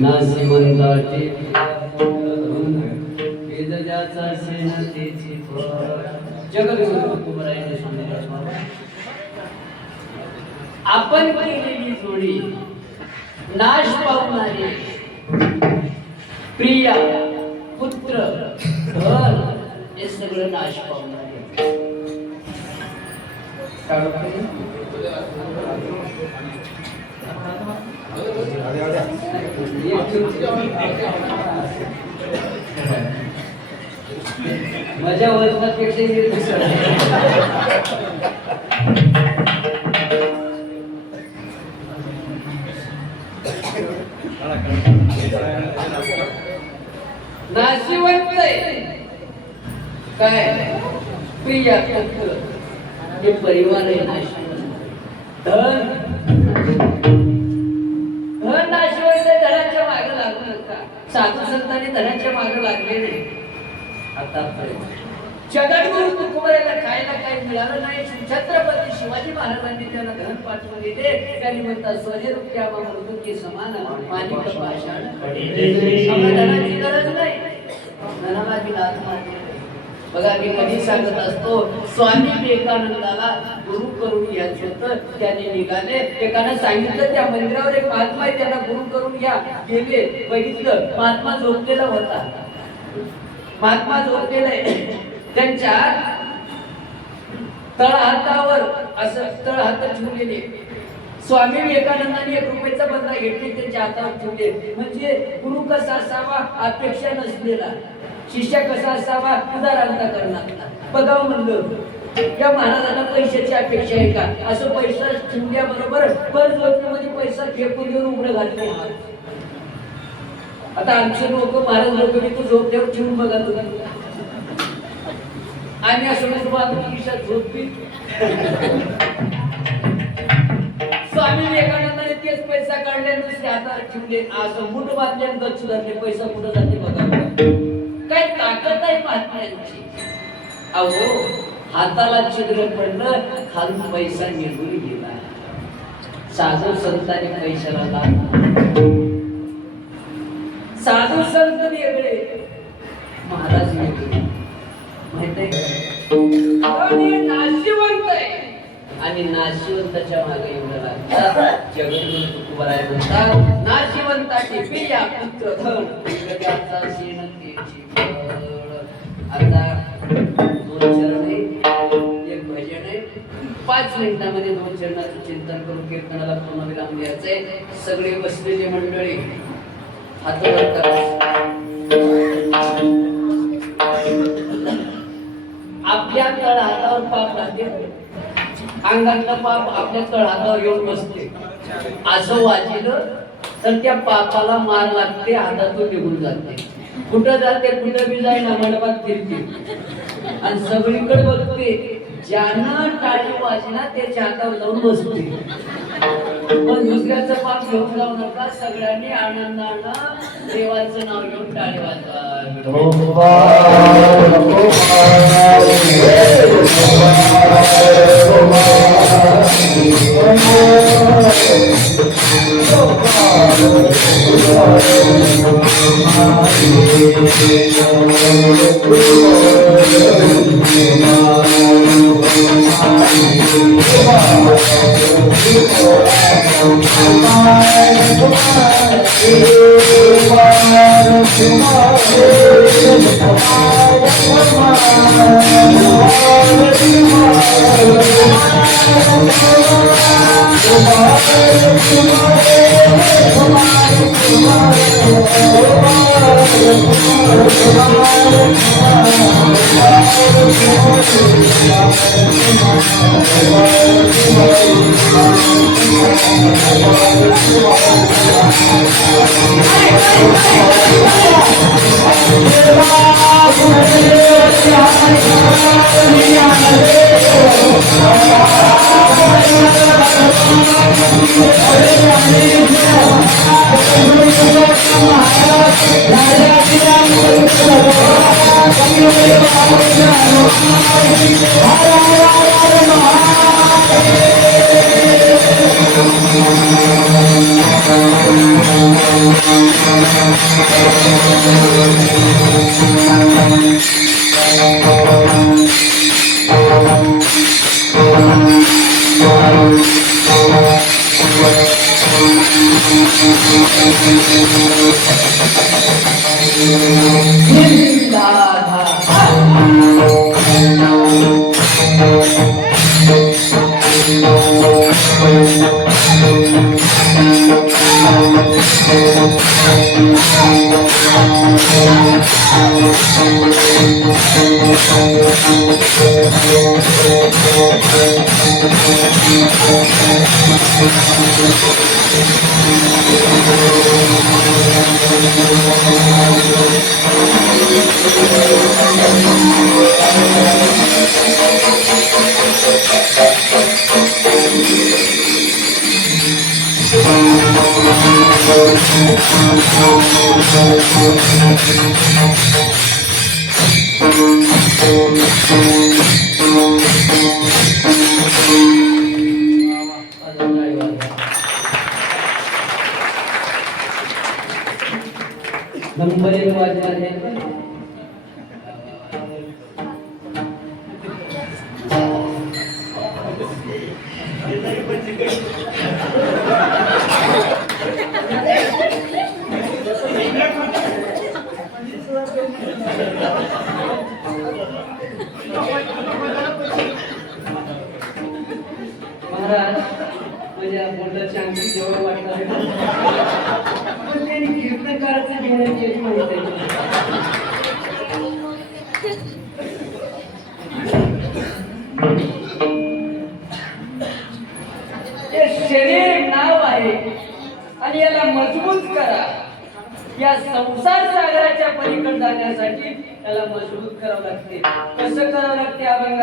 नाशिवंताची वेदजाचा सेनतेची जगद्गुरु तुकोबरायांनी सांगितलं, आपण केलेली जोडी नाश पावणारी प्रिया पुत्र धन हे सगळं नाश पावणारे माझ्या वजनापेक्षा नाशिवंत काय प्रिया पुत्र हे परिवार आहे नाशिवंत धन धन नाशिवंत धनाच्या मागे लागू नका साधू संतांनी धनाच्या मागे लागले नाही आतापर्यंत जगद्गुरु तुकोबरायला खायला काही मिळालं नाही छत्रपती शिवाजी महाराजांनी त्यांना धन पाठवून दिले त्यांनी म्हणतात स्वरूप मृदुकी समान मानिक पाषाण धनाची गरज नाही धनाला मी लाथ मारली बघा मी कधी सांगत असतो स्वामी विवेकानंदाला गुरु करून घ्यायचं होतं त्यांनी निघाले एकानं सांगितलं त्या मंदिरावर एक महात्मा आहे त्यांना गुरु करून घ्या गेले बघितलं महात्मा झोपलेला होता महात्मा झोपलेला आहे त्यांच्या तळहातावर असं तळहात ठेवलेले स्वामी विवेकानंदांनी 1 रुपयाचा बंदा घेतले त्यांच्या हातावर ठेवले म्हणजे गुरु कसा असावा अपेक्षा नसलेला शिष्य कसा असावा उदारांता करणारा बघावं म्हणलं या महाराजांना पैशाची अपेक्षा आहे का असं पैसा ठेवल्याबरोबर पर झोपण्यामध्ये पैसा फेकून घेऊन उघडं घातले आता आमचे लोक महाराज लोक मी तू झोपल्यावर ठेवून बघा तुला आम्ही असं खिशात झोपी स्वामी विवेकानंदाने तेच पैसा काढले दुसऱ्या हातात ठेवले असं मुठ बांधले गच्च धरले पैसा कुठं जाते बघा काय ताकद आहे महात्म्यांची अहो हाताला छिद्र पडलं खालून पैसा निघून गेला साधू संतांनी पैशाला लागला साधू संत वेगळे महाराज वेगळे माहित आहे नाशिवंत आहे आणि आणि नाशिवंताच्या मागे येऊन लागतात. जगद्गुरु तुकोबाराय म्हणतात, नाशिवंताची पिया पुत्र धन जगाचा शेण तेची फळ. आता 2 चरण आहे, एक भजन आहे. 5 मिनिटांमध्ये 2 चरणाचं चिंतन करून कीर्तनाला पूर्ण विराम द्यायचंय. सगळे बसलेले मंडळी हात वर करा. आपल्या तळ हातावर पाप राहते, अंगातलं पाप आपल्या तळ हातावर येऊन बसते. असं वाचिलं तर त्या पापाला मार लागते, हातातून निघून जाते. कुठं जाते, कुठं बी जाईना, मंडपात फिरते आणि सगळीकडे बघते. ज्यानं टाळी वाजला त्याच्या हातावर जाऊन बसते. पण दुसऱ्याचं पाप घेऊन जाऊ नका. सगळ्यांनी आनंदानं देवाचं नाव घेऊन टाळी वाजवा. नंबर 1 वाजणार आहे. महाराज म्हणजे बोलण्याची आमची जेवढं वाटणार पण त्यांनी कीर्तनकाराचं घेणं केली माहिती हे शरीर नाव आहे आणि याला मजबूत करा. या संसार सागराच्या पलीकडे जाण्यासाठी त्याला मजबूत करावं लागते. कसं करावं लागते अभंग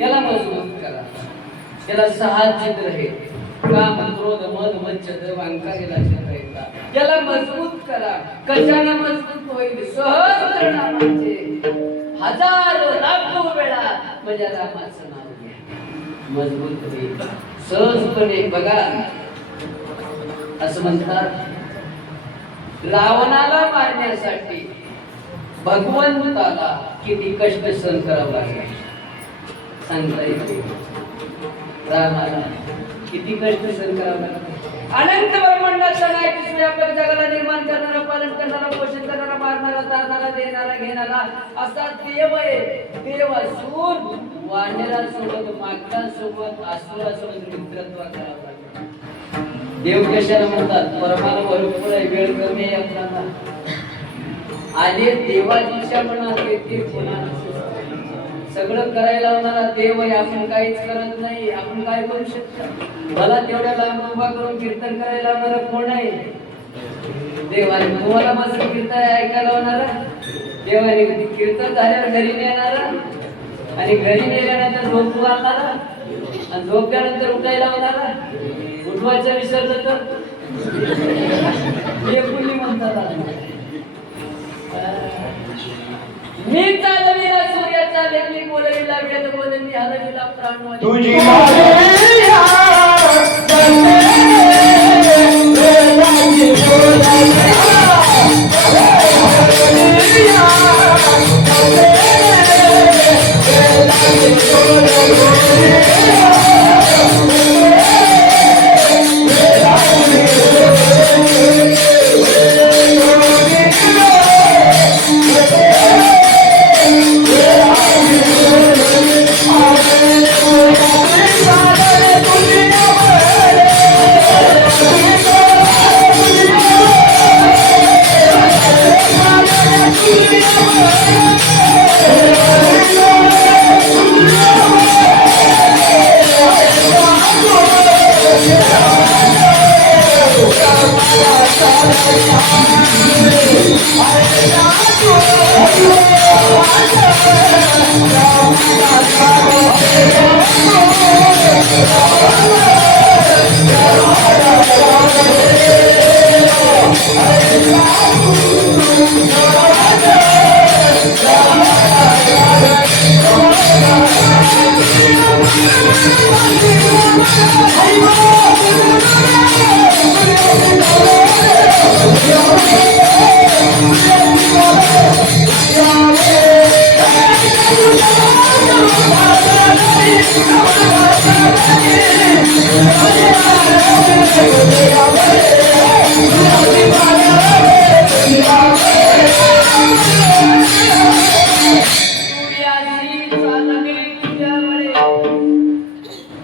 याला मजबूत करा, याला साहजिक रहे काम क्रोध मद मच्छद वांकारेला शिकायचा, याला मजबूत करा. कशाने मजबूत होईल? सहज नामाचे हजारो लाखो वेळा माझ्या रामाचं नाव घ्या, मजबूत होईल सहजपणे. बघा असं म्हणतात, रावणाला मारण्यासाठी भगवंताला किती कष्ट सहन करावं लागेल सांगता येते. रामाला किती कष्ट सहन करावं लागेल. अनंत ब्रह्मांडाचा नायक व्यापक जगाला निर्माण करणारा, पालन करणारा, पोषण करणारा, मारणारा, तारणारा, देणारा, घेणारा असा देव आहे. देव असून वानरासोबत, मागतासोबत, असुरासोबत मित्रत्व करावं लागेल. देव कशाला म्हणतात? परमाला भरपूर आहे, वेळ कमी आहे आपल्याला. आले देवाच्या मनात येते पुन्हा सगळं करायला लावणारा देव आहे. आपण काहीच करत नाही. आपण काय करू शकतो? मला तेवढ्या लांब उभा करून कीर्तन करायला लावणारा कोण आहे? देवाने. तुम्हाला माझं कीर्तन ऐकायला लावणारा देवाने. कीर्तन झाल्यावर घरी नेणारा आणि घरी नेल्यानंतर झोप मारणारा आणि झोपल्यानंतर उठायला लावणारा. उठवायचं विसरलं तर हे कुणी म्हणतात. मी चालविला सूर्याचा मी बोलविला वेद बोलवी हलविला प्राण तुझी Oh,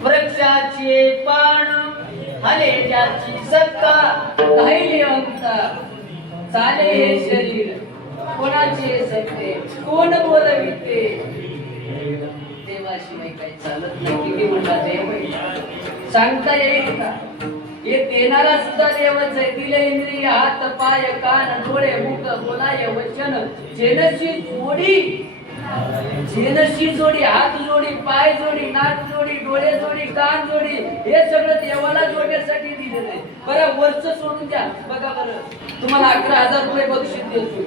वृक्षाचे पान हले ज्याची सत्ता राहिले अंता चाले हे शरीर कोणाचे सत्ते कोण बोलविते देवाशिवाय काही चालत नाही. किती म्हणता देव सांगता येईल का? हे देणारा सुद्धा देवच आहे. दिले इंद्रिय हात पाय कान डोळे मुख बोलाय वचन जेनशी जोडी जेनशी जोडी हात जोडी पाय जोडी नाक जोडी डोळे जोडी कान जोडी हे सगळं देवाला जोडण्यासाठी दिलेलं आहे. बरं वरच सोडून द्या. बघा बरं तुम्हाला 11,000 रुपये बक्षीस देतो.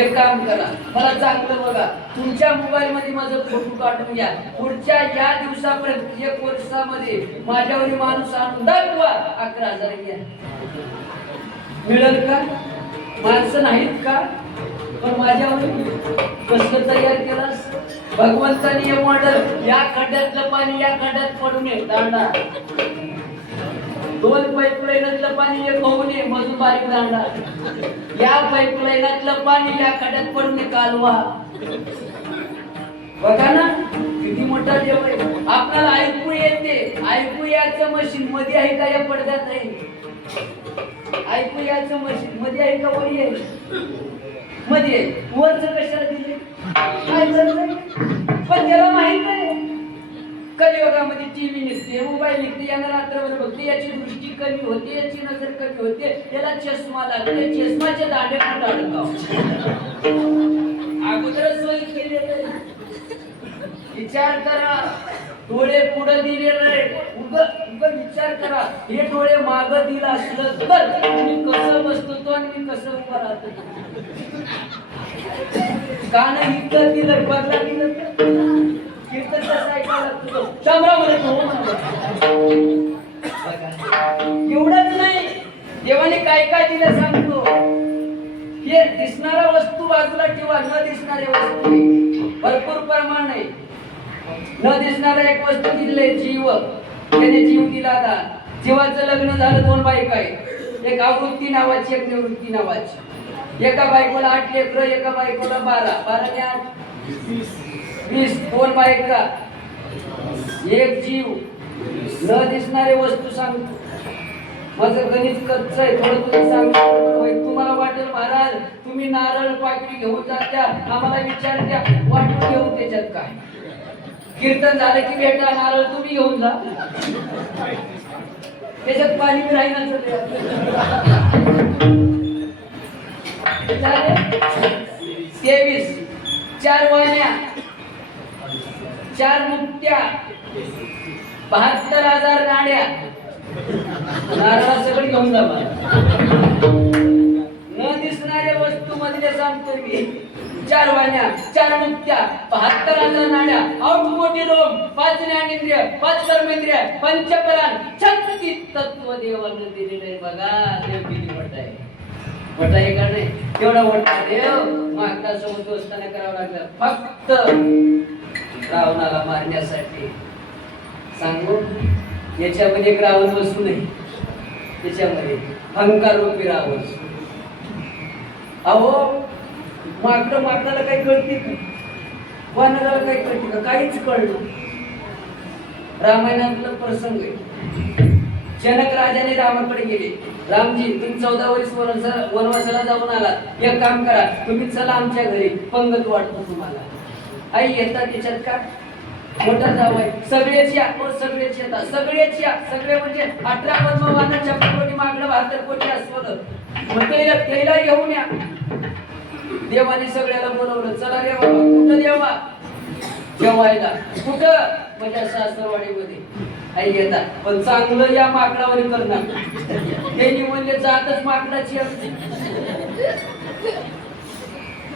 एक काम करा मला चांगलं बघा तुमच्या मोबाईल मध्ये माझं फोटो काढून घ्या. पुढच्या या दिवसापर्यंत 1 वर्षामध्ये माझ्यावरील माणूस आणून दाखवा 11,000 घ्या. मिळेल का? माणसं नाहीत का? पण माझ्यावर कसं तयार केलास? भगवंतानी हे मॉडेल या खड्ड्यातलं पाणी या खड्ड्यात पडू नये दांडा 2 पाईपलाईनातलं पाणी एक होऊ नये मजून बारीक दांडा या पाईपलाईनातलं पाणी या खड्ड्यात पडू नये कालवा. बघा ना किती मोठा देव आहे. आपल्याला ऐकू येते. ऐकू याचं मशीन मध्ये आहे का या पडद्यात आहे? ऐकू याचं मशीन मध्ये आहे का वरी आहे? मध्ये वरच कशाला दिले काय चाललंय? पण त्याला माहित आहे कलियुगामध्ये टीव्ही निघते मोबाईल निघते यांना रात्रभर बघते याची दृष्टी कमी होते याची नजर कमी होते त्याला चष्मा लागते चष्माचे दांडे कुठं अडकाव अगोदर सोय केलेलं. विचार करा डोळे पुढे दिलेले उग विचार करा हे डोळे माग दिला असलं तर मी कसं बसतो आणि मी कसं उभा राहतो. कान इतकं दिलं बदला दिलं कीर्तन कसं ऐकायला लागतो शामराव एवढंच नाही देवाने काय काय दिलं सांगतो. हे दिसणारा वस्तू बाजूला ठेवा न दिसणारे वस्तू भरपूर प्रमाण आहे. न दिसणारा एक वस्तू दिलंय जीव त्याने जीव दिला आता. जीवाचं लग्न झालं 2 बायका आहेत. एक आवृत्ती नावाची एक निवृत्ती नावाची. एका बायकोला 8 लेकरं एका बायकोला 12 ने 8 20 2 बायका एक जीव न दिसणारे वस्तू सांगतो. माझं गणित कच्च आहे थोडं तुम्ही सांगतो. तुम्हाला वाटेल महाराज तुम्ही नारळ पाकिट घेऊन जात्या आम्हाला विचार द्या वाटून घेऊ त्याच्यात काय. कीर्तन झालं की भेटा नारळ तुम्ही घेऊन जा त्याच्यात पाणी राहील. 23 4 वाण्या 4 मुक्त्या 72,000 नाड्या नारळा सगळं घेऊन जा. न दिसणाऱ्या वस्तू मधले सांगतोय मी 4 वाण्या 4 मुक्त्या 72,000 नाड्या 8 कोटी रोम 5 ज्ञानेंद्रिय 5 कर्मेंद्रिय पंचपरान 36 तत्व देवाने दिलेले आहे. बघा देव किती मोठा आहे. मोठा आहे का नाही? तेवढा मोठा देव मागता सोबत दोस्ताना करावं लागलं फक्त रावणाला मारण्यासाठी. सांगू याच्यामध्ये एक रावण बसू नये. त्याच्यामध्ये अहंकार रूपी रावण. अहो माकडाला काही कळते का? वानराला काही कळते का? काहीच कळलं. रामायणातला प्रसंग आहे. जनक राजाने रामाकडे गेले. रामजी तुम्ही 14 वर्ष वनवासाला जाऊन आलात. एक काम करा तुम्ही चला आमच्या घरी पंगत वाटतो तुम्हाला. आई येतात त्याच्यात का मोठा जावई सगळेच या सगळेच येतात सगळेच या सगळे म्हणजे 18 पद्मवाना 56 कोटी मागणं 72 कोटी अस्वल मग त्याला घेऊन या. देवाने सगळ्याला बोलवलं चला रे बाबा कुठं देवा जेवायला कुठं म्हणजे सासरवाडीमध्ये आई येतात पण चांगलं या माकडावर करणार त्यांनी म्हणजे जातच माकडाची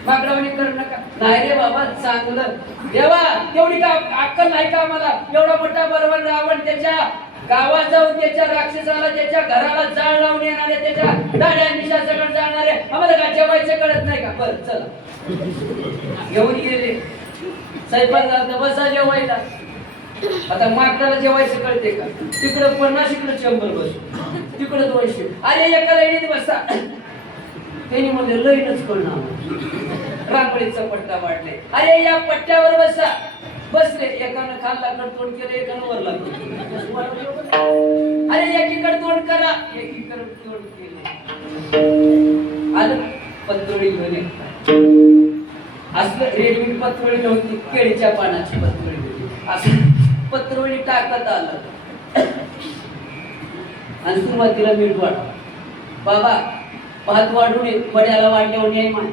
माकडावणी करू नका नाही रे बाबा चांगलं देवा तेवढी का अक्कल नाही का आम्हाला एवढा मोठा बरोबर रावण त्याच्या गावात जाऊन त्याच्या राक्षसाला त्याच्या घराला जाळ लावून येणारे त्याच्या दाड्या मिशा सगळं जाणारे आम्हाला का जेवायचं कळत नाही का बरं चला घेऊन गेले स्वयंपाक झाला बसा जेवायला. आता माकडाला जेवायचं कळते का तिकडं 50 इकडं 100 बस तिकडं 200 अरे एका लाईनीत बसा त्यांनी मध्ये लईनच कळणार रांगोळीचा पट्टा वाढले अरे या पट्ट्यावर बसा बसले एकानं खाल्ला कडतोड केलं एकानं वरला अरे एकीकडे तोंड करा एकीकडे तोंड केले आलं पत्रोळी घेऊन असलं रेडीमेड पत्रोळी नव्हती केळीच्या पानाची पत्रोळी होती असं पत्रोळी टाकत आलं आणि सुरुवातीला मीठ वाढ बाबा भात वाढून पड्याला वाढल्यावर नाही मान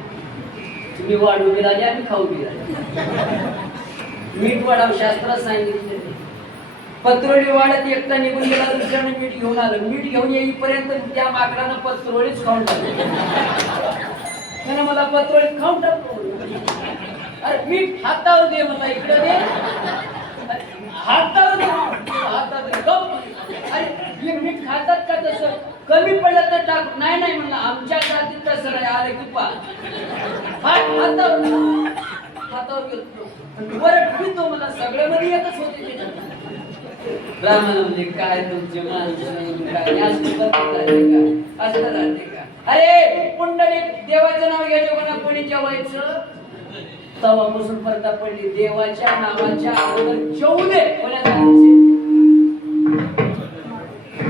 तुम्ही वाढू बी राहिले आम्ही खाऊ बी राहिले मीठ वाढाव शास्त्रात सांगितले पत्रोळी वाढत एकटा निघून गेला दुसऱ्याने मीठ घेऊन आलं मीठ घेऊन येईपर्यंत त्या माकडानं पत्रोळीच खाऊन टाकली त्यानं मला पत्रोळी खाऊन टाकतो अरे मीठ हातावर दे मला इकडे दे हातावर दे अरे हे मीठ खातात का तसं कमी पडलं तर टाक नाही नाही म्हणलं आमच्या जातीत तसं नाही आलं की पा हातावर घेतो वरट पितो मला सगळं मध्ये येतच होते ब्राह्मण म्हणजे काय तुमचे माणसं काय असं राहते का अरे पुंडलिक देवाचं नाव घ्यायचं कोणा कोणी जेवायचं तवापासून परता पडली देवाच्या नावाच्या अगोदर जेवू दे कोणाला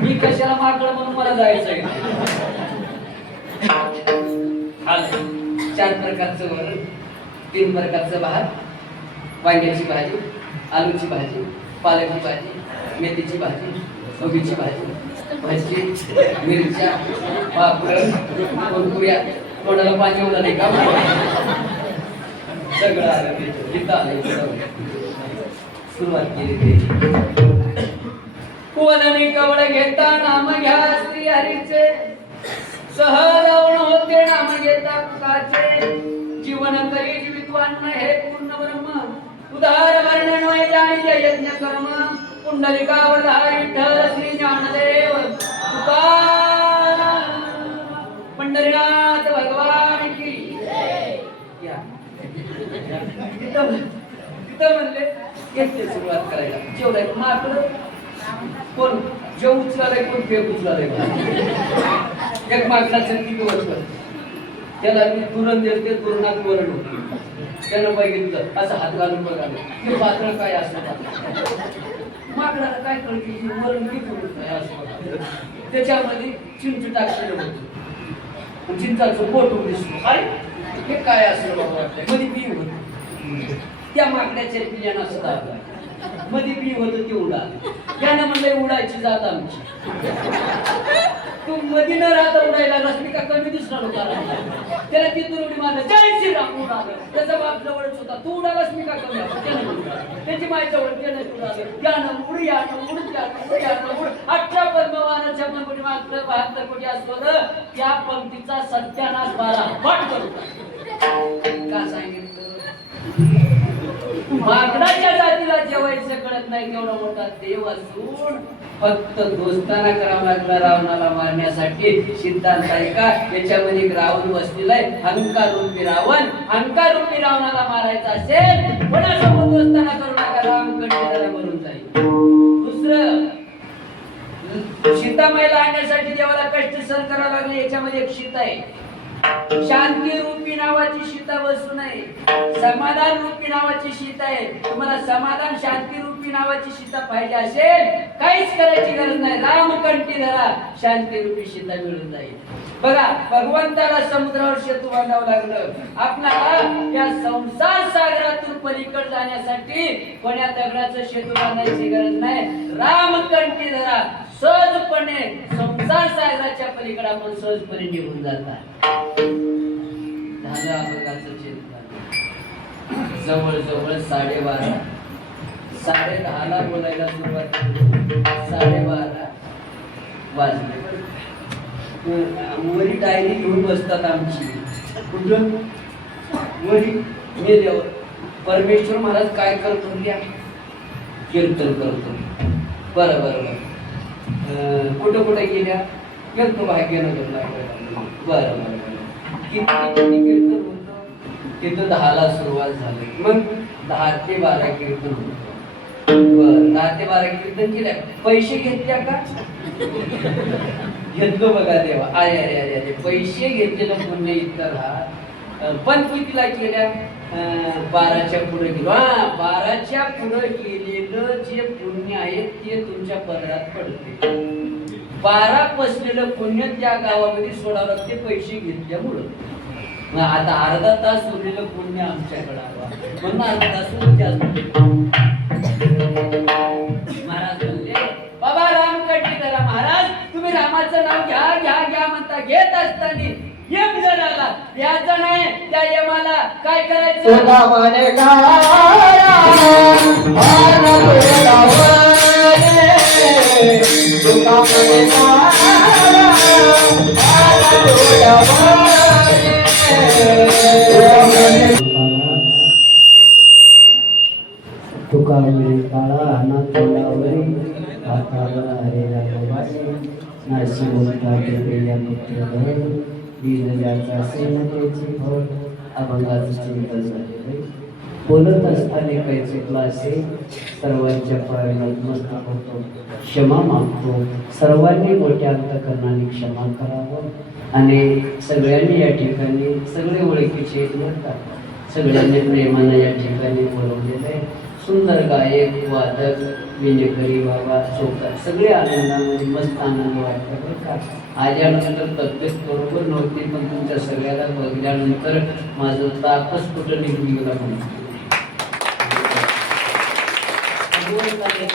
मी कशाला माकड म्हणून मला जायचंय 4 प्रकारचं वरण 3 प्रकारचं भात वांग्याची भाजी आलूची भाजी पालकची भाजी मेथीची भाजी कोबीची भाजी भजी मिरच्या पापड कुरकुऱ्या तोंडाला पाणी होणार नाही का सगळं आलं इथं आलं सुरुवात केली कुवलनी कवळ घेता नाम घ्या श्री हरीचे सहरावण होते नाम घेता कुकाचे जीवन करी विद्वान हे पूर्ण ब्रह्म उदार वर्णन वैजानिक यज्ञ कर्म पुंडलिकावधारी विठ्ठल श्री ज्ञानदेव तुकाराम पंढरीनाथ भगवान की या तिथं म्हणले येते सुरुवात करायला जेवढाय माकड कोण जेव उचलाय कोण फेक उचलाय एक माकडाचं किती वर्ष त्याला मी तुरण देते तुरणात वरण होती त्यानं बघितलं असं हात घालून बघालं हे पात्र काय असं माकडाला काय कळते वरण किती असं त्याच्यामध्ये चिंच टाकलेलं होतं चिंचाचं बोट दिसतो अरे हे काय असं बाबा वाटतंय मध्ये बी होत त्या माकड्याच्या पिल्यानं असं मध्ये बी होतं ते उडाल त्यानं म्हणलं उडायची जात आमची तू मध्ये न राहता उडायला रश्मी का कमी दिसणार होता त्याला तिथून उडी मारलं जय श्रीराम उडालं त्याचा बाप जवळच होता तू उडालास मी का कमी त्याची माय जवळ त्यानं उडालं त्यानं उडी यानं उड त्यानं उडी यानं उड 18 पद्मवान 56 कोटी मात्र 72 कोटी अस्वल त्या पंक्तीचा सत्यानाश 12 पट करू का सांगितलं माकडाच्या जातीला जेवायचं कळत नाही केवढा मोठा देव असून फक्त दोस्ताना करावं लागला रावणाला मारण्यासाठी सिद्धांत आहे का याच्यामध्ये रावण बसलेला आहे अहंकार रूपी रावण अहंकार रूपी रावणाला मारायचा असेल कोणासोबत दोस्ताना करू नका राम कंटिन्यूला मरून जाईल. दुसरं सीतामाईला आणण्यासाठी देवाला कष्ट सहन करावं लागले याच्यामध्ये एक सीता आहे शांती रूपी नावाची सीता बसून आहे समाधान रूपी नावाची सीता आहे तुम्हाला समाधान शांती रूपी नावाची सीता पाहिजे असेल काहीच करायची गरज नाही रामकंठी धरा शांती रूपी सीता मिळून जाईल बघा भगवंताला समुद्रावर सेतू बांधावं लागलं आपल्याला या संसार सागरातून पलीकडे जाण्यासाठी कोण्या दगडाचं सेतू बांधायची गरज नाही रामकंठी धरा सहजपणे संसार सागराच्या पलीकडे आपण सहजपणे निघून जातात झालं अभंगाचं चिंतन जवळ जवळ 12:30 10:30ला बोलायला सुरुवात केली 12:30 वाजले वरी डायरी घेऊन बसतात आमची कुठं वरी मेल्यावर परमेश्वर महाराज काय करतो द्या कीर्तन करतो बरं बरं बरं कुठं कुठे गेल्या गेलतो भाग्यनगरला बरं बरं बरं किती कीर्तन होतं तिथं 10ला सुरुवात झाली मग 10 ते 12 कीर्तन होतं बरं 10 ते 12 कीर्तन केल्या पैसे घेतल्या का घेतलो बघा देवा अरे अरे अरे अरे पैसे घेतलेलं पुण्य इतकं राहा पण कितीला केल्या 12च्या पुढे गेलो 12च्या पुढे केलेलं जे पुण्य आहे ते तुमच्या पदरात पडते 12 पसलेलं पुण्य त्या गावामध्ये सोडावं लागते पैसे घेतल्यामुळं आता अर्धा तास उरलेलं पुण्य आमच्याकडे आलं म्हणून अर्धा तास जास्त महाराज म्हणले बाबा रामकंठी करा महाराज तुम्ही रामाचं नाव घ्या घ्या घ्या म्हणता घेत असताना यम जर आला याचा नाही त्या यमाला काय करायचं तुका म्हणे तुका म्हणे काळा अना तोंडावरी हाताला हरेला गोबारी नाशी बोलता केलेल्या मित्रधर दिलेल्याचा सेनतेची फळ अभंगाचं चिंतन झालेलं बोलत असताना काही चुकला असेल सर्वांच्या पायात मस्तक होतो क्षमा मागतो सर्वांनी मोठ्या अंतकरणाने क्षमा करावं आणि सगळ्यांनी या ठिकाणी सगळे ओळखीचे म्हणतात सगळ्यांनी प्रेमानं या ठिकाणी बोलवलेलं आहे सुंदर गायक वादक विनेकरी बाबा चौकात सगळे आनंदामध्ये मस्त आनंद वाटतो बरं का आल्यानंतर तब्येत बरोबर नव्हती पण तुमच्या सगळ्याला बघल्यानंतर माझं तापच कुठं निघून गेला म्हणून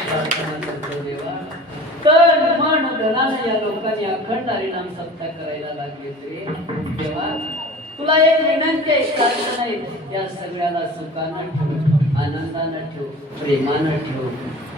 प्रार्थना करतो देवा तन मन धनानं या लोकांनी अखंड हरिनाम सप्ताह करायला लागले रे देवा तुला एक विनंती आहे कारण नाही या सगळ्याला सुखानं ठेव आनंदानं ठेव प्रेमानं ठेव